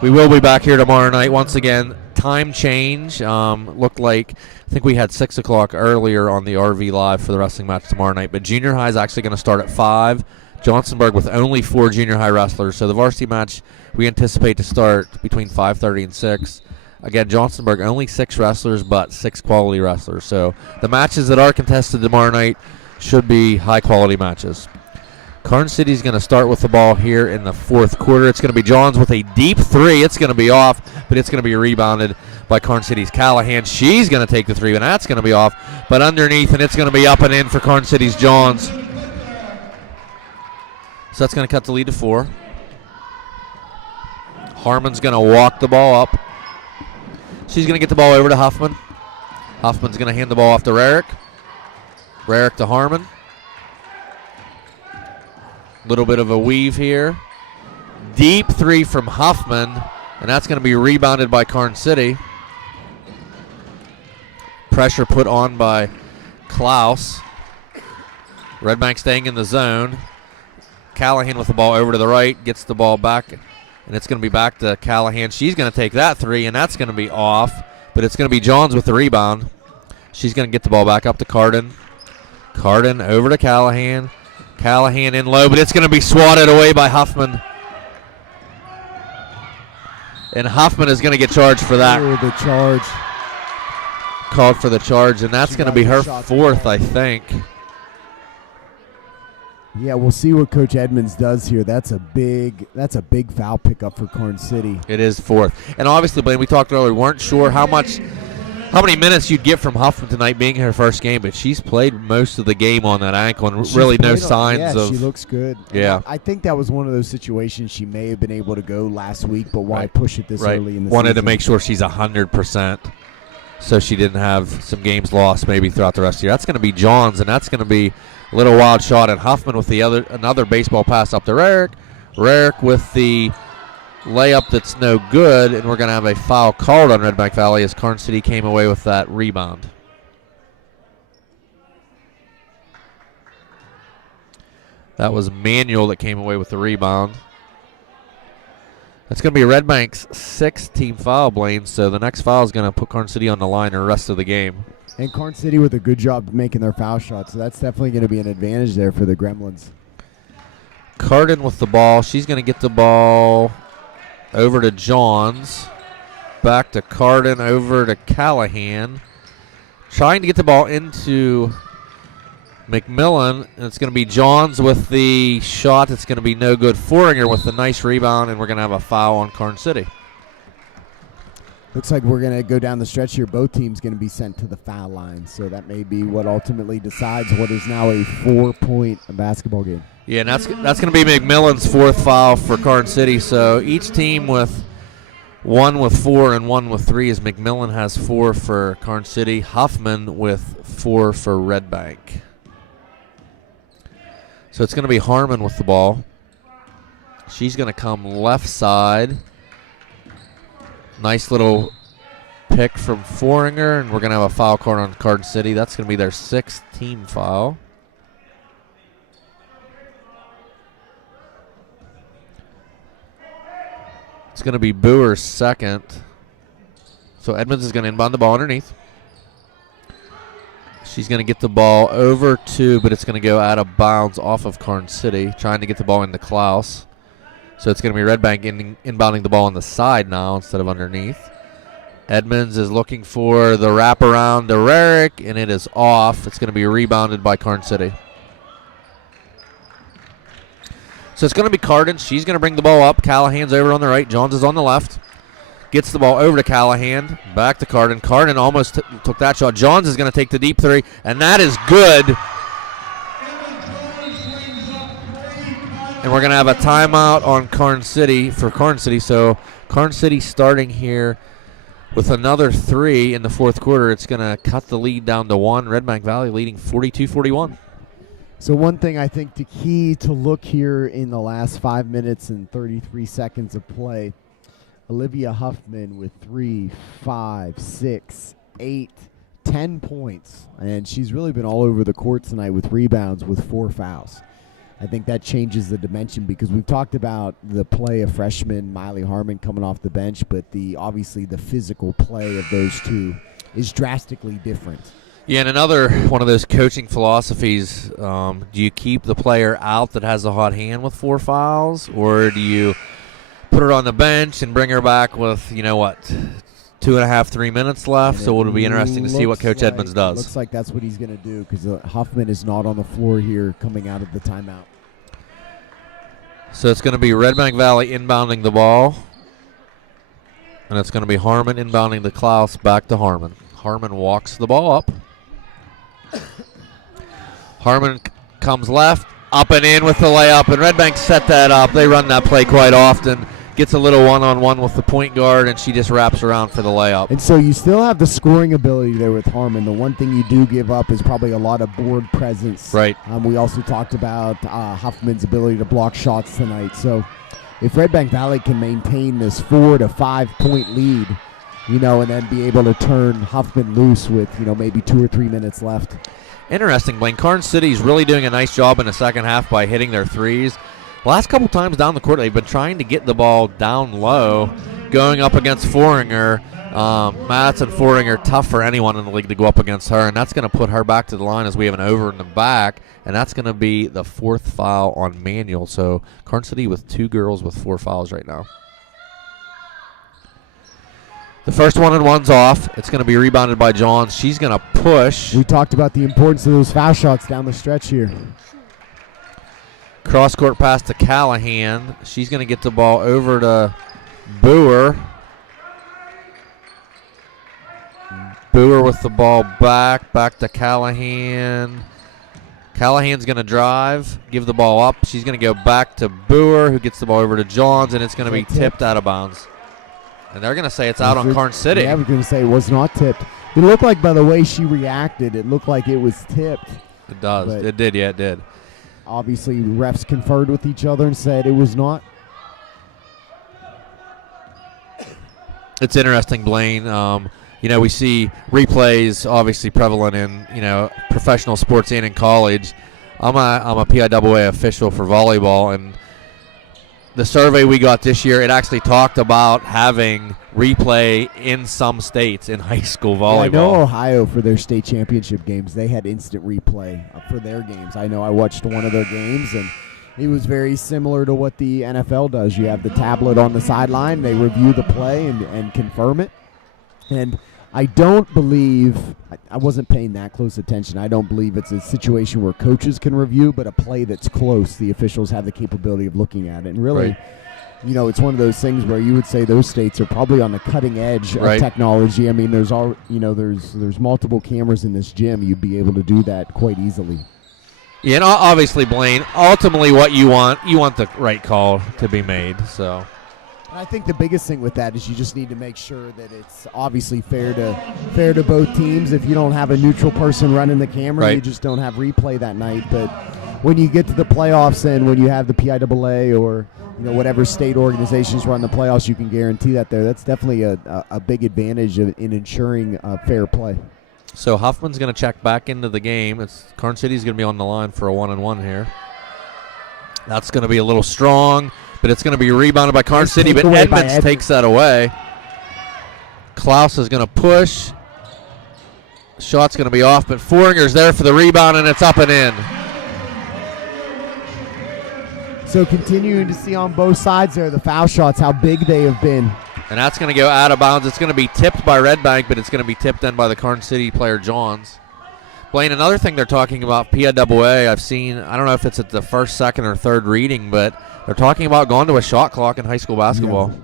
We will be back here tomorrow night. Once again, time change. Looked like, I think we had 6 o'clock earlier on the RV Live for the wrestling match tomorrow night, but junior high is actually going to start at 5. Johnsonburg with only 4 junior high wrestlers, so the varsity match we anticipate to start between 5:30 and 6. Again, Johnsonburg only 6 wrestlers, but 6 quality wrestlers. So the matches that are contested tomorrow night should be high-quality matches. Karns City's going to start with the ball here in the fourth quarter. It's going to be Johns with a deep 3. It's going to be off, but it's going to be rebounded by Karns City's Callahan. She's going to take the 3, and that's going to be off, but underneath, and it's going to be up and in for Karns City's Johns. So that's going to cut the lead to 4. Harmon's going to walk the ball up. She's going to get the ball over to Huffman. Huffman's going to hand the ball off to Rarick. Rarick to Harmon. Little bit of a weave here. Deep 3 from Huffman, and that's going to be rebounded by Karns City. Pressure put on by Klaus. Redbank staying in the zone. Callahan with the ball over to the right, gets the ball back, and it's going to be back to Callahan. She's going to take that 3, and that's going to be off, but it's going to be Johns with the rebound. She's going to get the ball back up to Carden. Carden over to Callahan. Callahan in low, but it's going to be swatted away by Huffman. And Huffman is going to get charged for that. Oh, the charge. Called for the charge, and that's going to be her 4th, I think. Yeah, we'll see what Coach Edmonds does here. That's a big foul pickup for Karns City. It is 4th. And obviously, Blaine, we talked earlier, we weren't sure how many minutes you'd get from Huffman tonight being her first game, but she's played most of the game on that ankle and really no signs of. Yeah, she looks good. Yeah. I think that was one of those situations she may have been able to go last week, but why push it this early in the season? Wanted to make sure she's 100%. So she didn't have some games lost maybe throughout the rest of the year. That's going to be Johns, and that's going to be a little wild shot. And Huffman with another baseball pass up to Rarick. Rarick with the layup that's no good, and we're going to have a foul called on Redbank Valley as Karns City came away with that rebound. That was Manuel that came away with the rebound. That's going to be Redbank's 6th team foul, Blaine, so the next foul is going to put Karns City on the line the rest of the game. And Karns City with a good job making their foul shots, so that's definitely going to be an advantage there for the Gremlins. Carden with the ball. She's going to get the ball over to Johns. Back to Carden, over to Callahan. Trying to get the ball into McMillan, and it's going to be Johns with the shot. It's going to be no good. Foringer with the nice rebound, and we're going to have a foul on Karns City. Looks like we're going to go down the stretch here. Both teams going to be sent to the foul line, so that may be what ultimately decides what is now a 4-point basketball game. Yeah, and that's going to be McMillan's 4th foul for Karns City. So each team with 1 with 4 and 1 with 3, as McMillan has 4 for Karns City. Huffman with 4 for Redbank. So it's going to be Harmon with the ball. She's going to come left side. Nice little pick from Foringer, and we're going to have a foul card on Karns City. That's going to be their 6th team foul. It's going to be Boer's 2nd. So Edmonds is going to inbound the ball underneath. She's going to get the ball over to, but it's going to go out of bounds off of Karns City, trying to get the ball into Klaus. So it's going to be Redbank inbounding the ball on the side now instead of underneath. Edmonds is looking for the wraparound to Rarick, and it is off. It's going to be rebounded by Karns City. So it's going to be Carden. She's going to bring the ball up. Callahan's over on the right. Johns is on the left. Gets the ball over to Callahan. Back to Carden. Carden almost took that shot. Johns is going to take the deep 3, and that is good. And we're going to have a timeout on Karns City for Karns City. So Karns City starting here with another 3 in the 4th quarter. It's going to cut the lead down to 1. Redbank Valley leading 42-41. So one thing I think the key to look here in the last 5 minutes and 33 seconds of play, Olivia Huffman with 3, 5, 6, 8, 10 points. And she's really been all over the court tonight with rebounds with 4 fouls. I think that changes the dimension because we've talked about the play of freshman Miley Harmon coming off the bench, but obviously the physical play of those two is drastically different. Yeah, and another one of those coaching philosophies, do you keep the player out that has a hot hand with 4 fouls, or do you put her on the bench and bring her back with, 2.5, 3 minutes left? So it'll be interesting to see what Coach Edmonds does. Looks like that's what he's going to do because Huffman is not on the floor here coming out of the timeout. So it's going to be Redbank Valley inbounding the ball, and it's going to be Harmon inbounding the Klaus back to Harmon. Harmon walks the ball up. Harmon comes left, up and in with the layup, and Redbank set that up. They run that play quite often. Gets a little one-on-one with the point guard, and she just wraps around for the layup. And so you still have the scoring ability there with Harmon. The one thing you do give up is probably a lot of board presence. Right. We also talked about Huffman's ability to block shots tonight. So if Redbank Valley can maintain this 4 to 5 point lead, and then be able to turn Huffman loose with, maybe 2 or 3 minutes left. Interesting, Blaine. Karns City's really doing a nice job in the second half by hitting their threes. Last couple times down the court, they've been trying to get the ball down low, going up against Foringer. Madison Foringer, tough for anyone in the league to go up against her, and that's going to put her back to the line as we have an over in the back, and that's going to be the 4th foul on Manuel. So Karns City with 2 girls with 4 fouls right now. The first 1-and-1's off. It's going to be rebounded by Johns. She's going to push. We talked about the importance of those foul shots down the stretch here. Cross-court pass to Callahan. She's going to get the ball over to Boer. Boer with the ball back to Callahan. Callahan's going to drive, give the ball up. She's going to go back to Boer, who gets the ball over to Johns, and it's going to be tipped out of bounds. And they're going to say it's out on Karns City. Yeah, we're going to say it was not tipped. It looked like, by the way she reacted, it looked like it was tipped. It does. It did, yeah, it did. Obviously, refs conferred with each other and said it was not. It's interesting, Blaine. We see replays obviously prevalent in professional sports and in college. I'm a PIAA official for volleyball, and the survey we got this year, it actually talked about having replay in some states in high school volleyball. Yeah, I know Ohio, for their state championship games, they had instant replay for their games. I know I watched one of their games, and it was very similar to what the NFL does. You have the tablet on the sideline, they review the play and confirm it. And I don't believe, I wasn't paying that close attention, I don't believe it's a situation where coaches can review, but a play that's close, the officials have the capability of looking at it. And really, it's one of those things where you would say those states are probably on the cutting edge of technology. I mean, there's multiple cameras in this gym. You'd be able to do that quite easily. Yeah, and obviously, Blaine, ultimately what you want the right call to be made. So, and I think the biggest thing with that is you just need to make sure that it's obviously fair to both teams. If you don't have a neutral person running the camera, you just don't have replay that night. But when you get to the playoffs and when you have the PIAA or whatever state organizations run the playoffs, you can guarantee that there. That's definitely a big advantage in ensuring fair play. So Huffman's going to check back into the game. Karns City's going to be on the line for a 1-on-1 here. That's going to be a little strong, but it's going to be rebounded by Karns City, but Edmonds takes that away. Klaus is going to push. Shot's going to be off, but Foringer's there for the rebound, and it's up and in. So continuing to see on both sides there the foul shots, how big they have been. And that's going to go out of bounds. It's going to be tipped by Redbank, but it's going to be tipped in by the Karns City player, Johns. Blaine, another thing they're talking about, PIAA, I've seen, I don't know if it's at the first, second, or third reading, but they're talking about going to a shot clock in high school basketball. Yeah.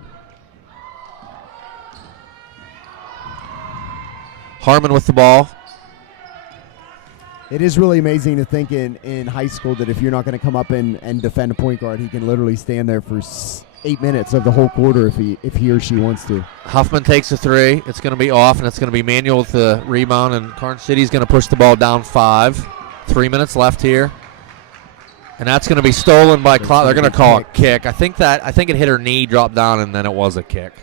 Harmon with the ball. It is really amazing to think in high school that if you're not going to come up and defend a point guard, he can literally stand there for 8 minutes of the whole quarter if he or she wants to. Huffman takes a three. It's going to be off, and it's going to be Manuel with the rebound, and Karns City's going to push the ball down 5. 3 minutes left here. And that's going to be stolen by Klaus. They're going to call a kick. I think it hit her knee, dropped down, and then it was a kick.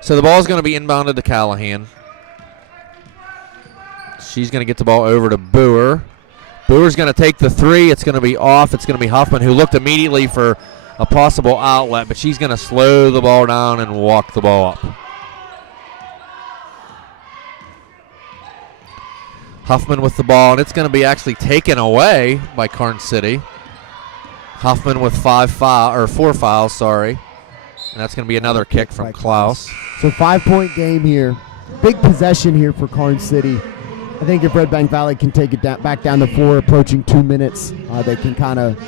So the ball is going to be inbounded to Callahan. She's going to get the ball over to Boer. Boer's going to take the three. It's going to be off. It's going to be Huffman, who looked immediately for a possible outlet, but she's going to slow the ball down and walk the ball up. Huffman with the ball, and it's going to be actually taken away by Karns City. Huffman with 4 fouls, and that's going to be another kick from Klaus. So 5-point game here. Big possession here for Karns City. I think if Redbank Valley can take it back down to 4, approaching 2 minutes, they can kind of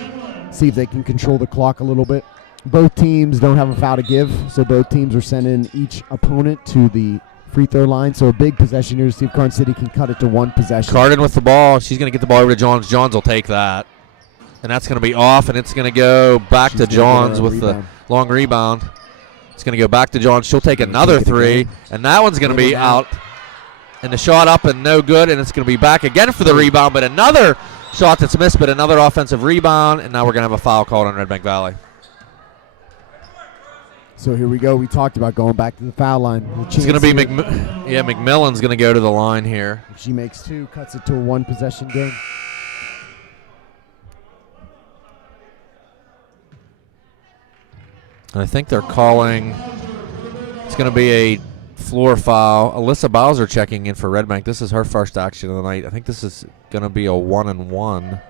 see if they can control the clock a little bit. Both teams don't have a foul to give, so both teams are sending each opponent to the free throw line. So a big possession here to see if Karns City can cut it to 1 possession. Carden with the ball. She's going to get the ball over to Johns. Johns will take that. And that's going to be off, and it's going to go back to Johns with the long rebound. It's going to go back to Johns. She'll take another three, and that one's going to be out. And the shot up and no good, and it's going to be back again for the rebound, but another shot that's missed, but another offensive rebound, and now we're going to have a foul called on Redbank Valley. So here we go. We talked about going back to the foul line. It's going to be McMillan's going to go to the line here. If she makes 2, cuts it to a 1-possession game. And I think they're calling, it's going to be a floor foul. Alyssa Bowser checking in for Redbank. This is her first action of the night. I think this is going to be a 1-and-1.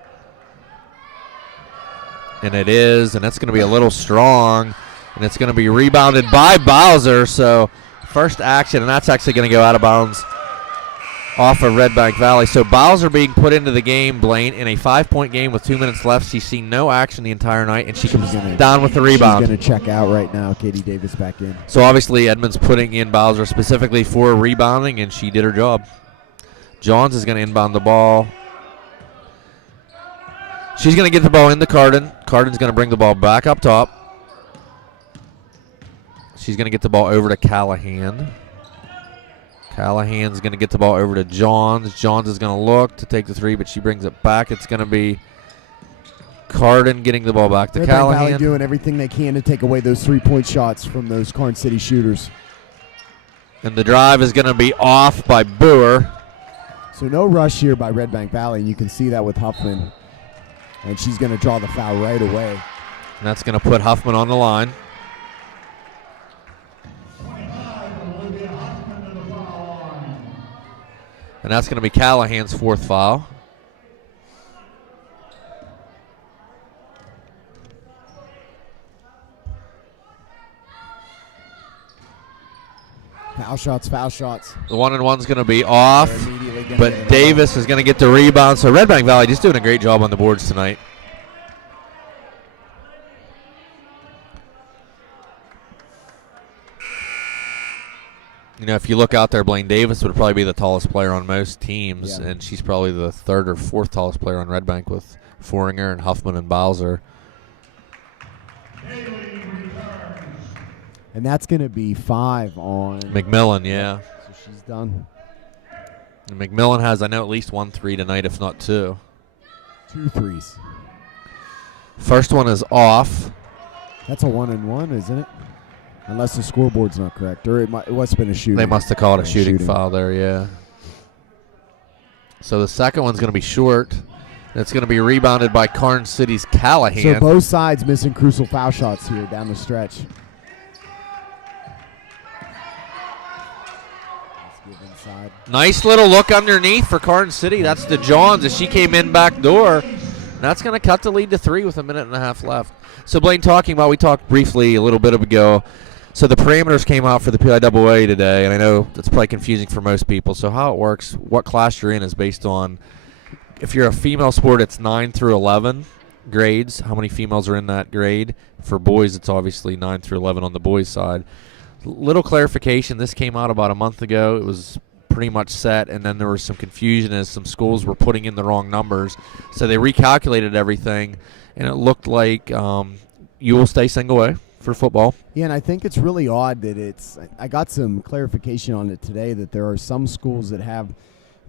And it is, and it's going to be a little strong. And it's going to be rebounded by Bowser. So first action, and that's actually going to go out of bounds off of Redbank Valley. So Bowser being put into the game, Blaine, in a 5-point game with 2 minutes left. She's seen no action the entire night, and she comes down with the rebound. She's going to check out right now. Katie Davis back in. So obviously Edmonds putting in Bowser specifically for rebounding, and she did her job. Johns is going to inbound the ball. She's going to get the ball into Carden. Carden's going to bring the ball back up top. She's going to get the ball over to Callahan. Callahan's going to get the ball over to Johns. Johns is going to look to take the three, but she brings it back. It's going to be Carden getting the ball back to Redbank Callahan. Valley doing everything they can to take away those 3-point shots from those Karns City shooters. And the drive is going to be off by Boer. So no rush here by Redbank Valley, and you can see that with Huffman. And she's going to draw the foul right away. And that's going to put Huffman on the line. And that's going to be Callahan's 4th foul. Foul shots, foul shots. The 1-and-1's going to be off, They're immediately gonna but get it Davis is going to get the rebound. So Redbank Valley just doing a great job on the boards tonight. You know, if you look out there, Blaine Davis would probably be the tallest player on most teams, Yeah. and she's probably the 3rd or 4th tallest player on Redbank with Foringer and Huffman and Bowser. And that's going to be 5 on McMillan, yeah. So she's done. And McMillan has, I know, at least 1 3 tonight, if not 2. 2 threes. First one is off. That's a 1-and-1, isn't it? Unless the scoreboard's not correct. Or it must have been a shooting. They must have called a Yeah, shooting foul there, yeah. So the second one's going to be short. And it's going to be rebounded by Karns City's Callahan. So both sides missing crucial foul shots here down the stretch. Let's give inside. Nice little look underneath for Karns City. That's the Johns as she came in back door. And that's going to cut the lead to 3 with 1.5 minutes left. So Blaine, we talked briefly a little bit ago. So the parameters came out for the PIAA today, and I know that's probably confusing for most people. So how it works, what class you're in is based on, if you're a female sport, it's 9 through 11 grades, how many females are in that grade. For boys, it's obviously 9 through 11 on the boys' side. Little clarification, this came out about a month ago. It was pretty much set, and then there was some confusion as some schools were putting in the wrong numbers. So they recalculated everything, and it looked like you will stay single A for football. Yeah, and I think it's really odd that I got some clarification on it today that there are some schools that have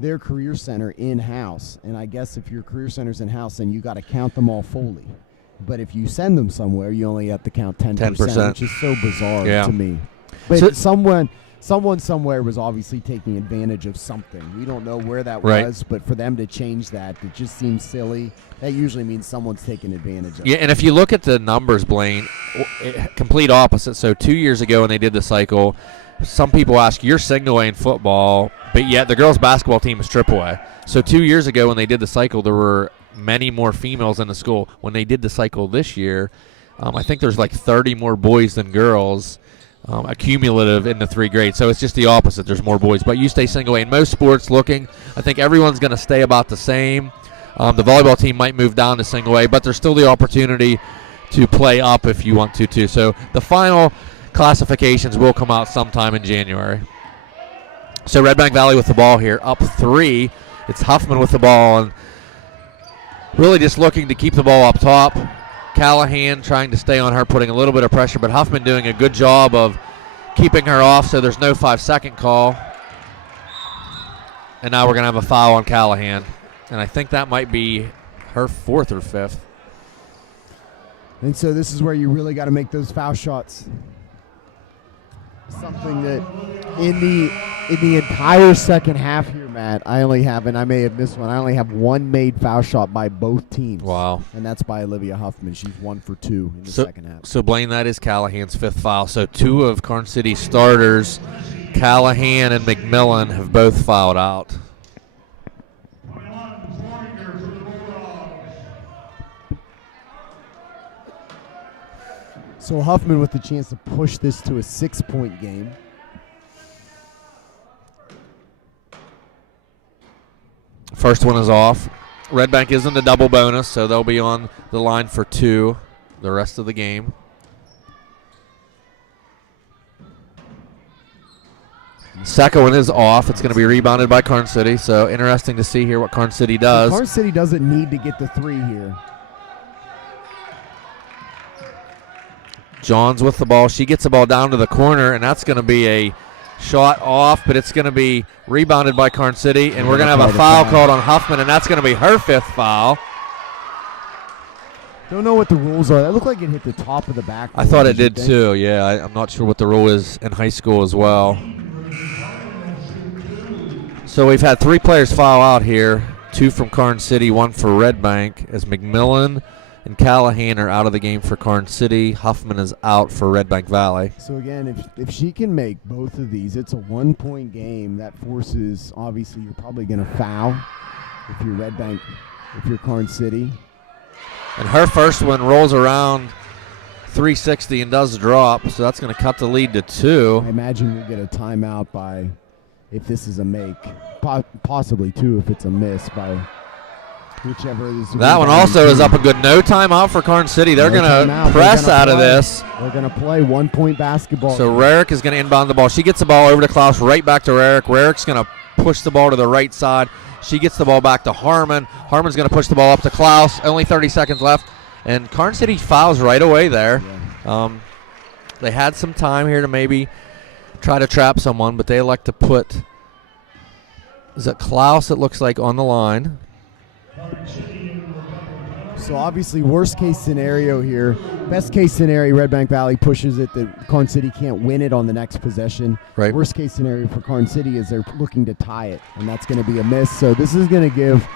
their career center in-house. And I guess if your career center's in-house, then you got to count them all fully. But if you send them somewhere, you only have to count 10%, which is so bizarre to me. But So- someone somewhere was obviously taking advantage of something. We don't know where that Right. was, but for them to change that, it just seems silly. That usually means someone's taking advantage of Yeah, it. and if you look at the numbers, Blaine, complete opposite. So 2 years ago when they did the cycle, some people ask, you're single A in football, but yet the girls' basketball team is triple A. So 2 years ago when they did the cycle, there were many more females in the school. When they did the cycle this year, I think there's like 30 more boys than girls. Accumulative in the 3 grades. So it's just the opposite. There's more boys. But you stay single A. In most sports looking, I think everyone's going to stay about the same. The volleyball team might move down to single A, but there's still the opportunity to play up if you want to too. So the final classifications will come out sometime in January. So Redbank Valley with the ball here, up 3. It's Huffman with the ball, and really just looking to keep the ball up top. Callahan trying to stay on her, putting a little bit of pressure, but Huffman doing a good job of keeping her off so there's no 5-second call. And now we're going to have a foul on Callahan. And I think that might be her 4th or 5th. And so this is where you really got to make those foul shots. Something that in the entire second half here, Matt, I only have, and I may have missed one, I only have 1 made foul shot by both teams. Wow. And that's by Olivia Huffman. She's 1 for 2 in the second half. So Blaine, that is Callahan's 5th foul. So 2 of Karns City starters, Callahan and McMillan, have both fouled out. So Huffman with the chance to push this to a 6-point game. First one is off. Redbank is in the double bonus, so they'll be on the line for 2 the rest of the game. Second one is off. It's going to be rebounded by Karns City, so interesting to see here what Karns City does. Karns City doesn't need to get the 3 here. Johns with the ball. She gets the ball down to the corner, and that's going to be a Shot off, but it's going to be rebounded by Karns City, and we're going to have a foul called on Huffman, and that's going to be her 5th foul. Don't know what the rules are. That looked like it hit the top of the back. I thought it did too, yeah. I'm not sure what the rule is in high school as well. So we've had 3 players foul out here, 2 from Karns City, 1 for Redbank, as McMillan and Callahan are out of the game for Karns City. Huffman is out for Redbank Valley. So again, if she can make both of these, it's a 1-point game. That forces, obviously, you're probably going to foul if you're Redbank, if you're Karns City. And her first one rolls around 360 and does drop, so that's going to cut the lead to 2. I imagine we'll get a timeout by, if this is a make, possibly 2 if it's a miss by whichever is. That one also is up a good. No timeout for Karns City. They're going to press out of this. They're going to play 1-point basketball. So Rarick is going to inbound the ball. She gets the ball over to Klaus, right back to Rarick. Rarick's going to push the ball to the right side. She gets the ball back to Harmon. Harmon's going to push the ball up to Klaus. Only 30 seconds left. And Karns City fouls right away there. Yeah. They had some time here to maybe try to trap someone, but they elect to put, is it Klaus, it looks like, on the line. So obviously, worst case scenario here. Best case scenario, Redbank Valley pushes it that Karns City can't win it on the next possession. Right. Worst case scenario for Karns City is they're looking to tie it, and that's going to be a miss. So this is going to give,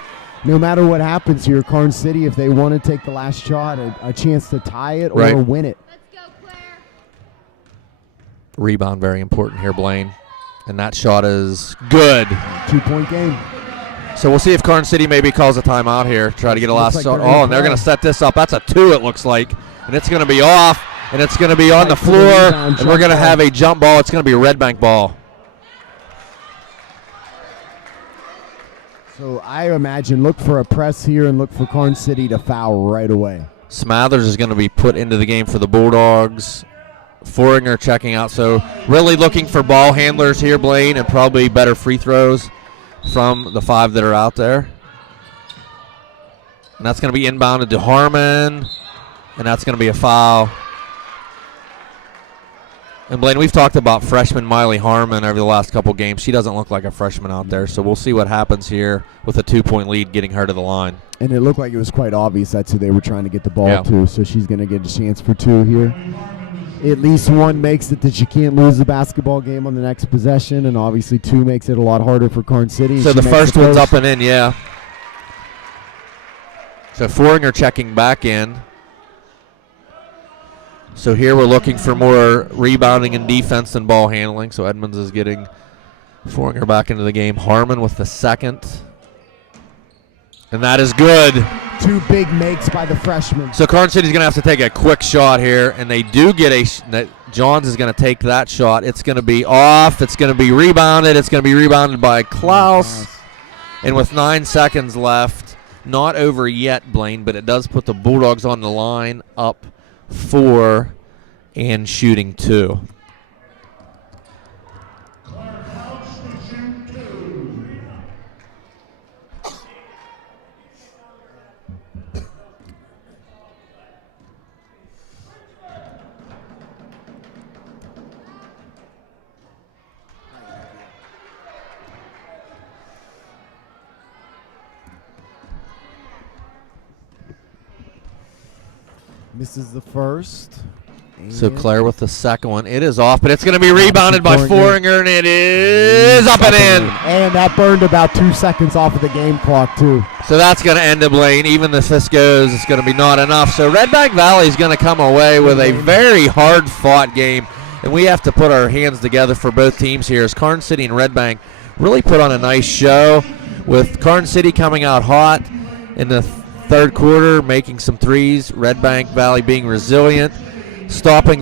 no matter what happens here, Karns City, if they want to take the last shot, a chance to tie it or win it. Let's go, Claire. Rebound very important here, Blaine. And that shot is good. 2-point game. So we'll see if Karns City maybe calls a timeout here. Try to get a last shot. Oh, and they're going to set this up. That's a 2, it looks like. And it's going to be off, and it's going to be on the floor, and we're going to have a jump ball. It's going to be a Redbank ball. So I imagine look for a press here and look for Karns City to foul right away. Smathers is going to be put into the game for the Bulldogs. Foringer checking out. So really looking for ball handlers here, Blaine, and probably better free throws from the 5 that are out there. And that's going to be inbounded to Harmon, and that's going to be a foul. And Blaine, we've talked about freshman Miley Harmon over the last couple games. She doesn't look like a freshman out there, so we'll see what happens here with a 2-point lead getting her to the line. And it looked like it was quite obvious that's who they were trying to get the ball to, so she's going to get a chance for 2 here. At least 1 makes it that she can't lose the basketball game on the next possession, and obviously 2 makes it a lot harder for Karns City. So the first one's up and in, yeah. So Foringer checking back in. So here we're looking for more rebounding and defense than ball handling. So Edmonds is getting Foringer back into the game. Harmon with the second. And that is good. 2 big makes by the freshman. So Karns City's going to have to take a quick shot here, and they do get Johns is going to take that shot. It's going to be off. It's going to be rebounded. It's going to be rebounded by Klaus. And with 9 seconds left, not over yet, Blaine, but it does put the Bulldogs on the line up 4 and shooting 2. Misses the first. So Claire with the second one. It is off, but it's going to be rebounded by Foringer, and it is up and in. And that burned about 2 seconds off of the game clock, too. So that's going to end it, Blaine. Even if this goes, it's going to be not enough. So Redbank Valley is going to come away with a very hard-fought game, and we have to put our hands together for both teams here as Karns City and Redbank really put on a nice show, with Karns City coming out hot in the third quarter, making some threes. Redbank Valley being resilient, stopping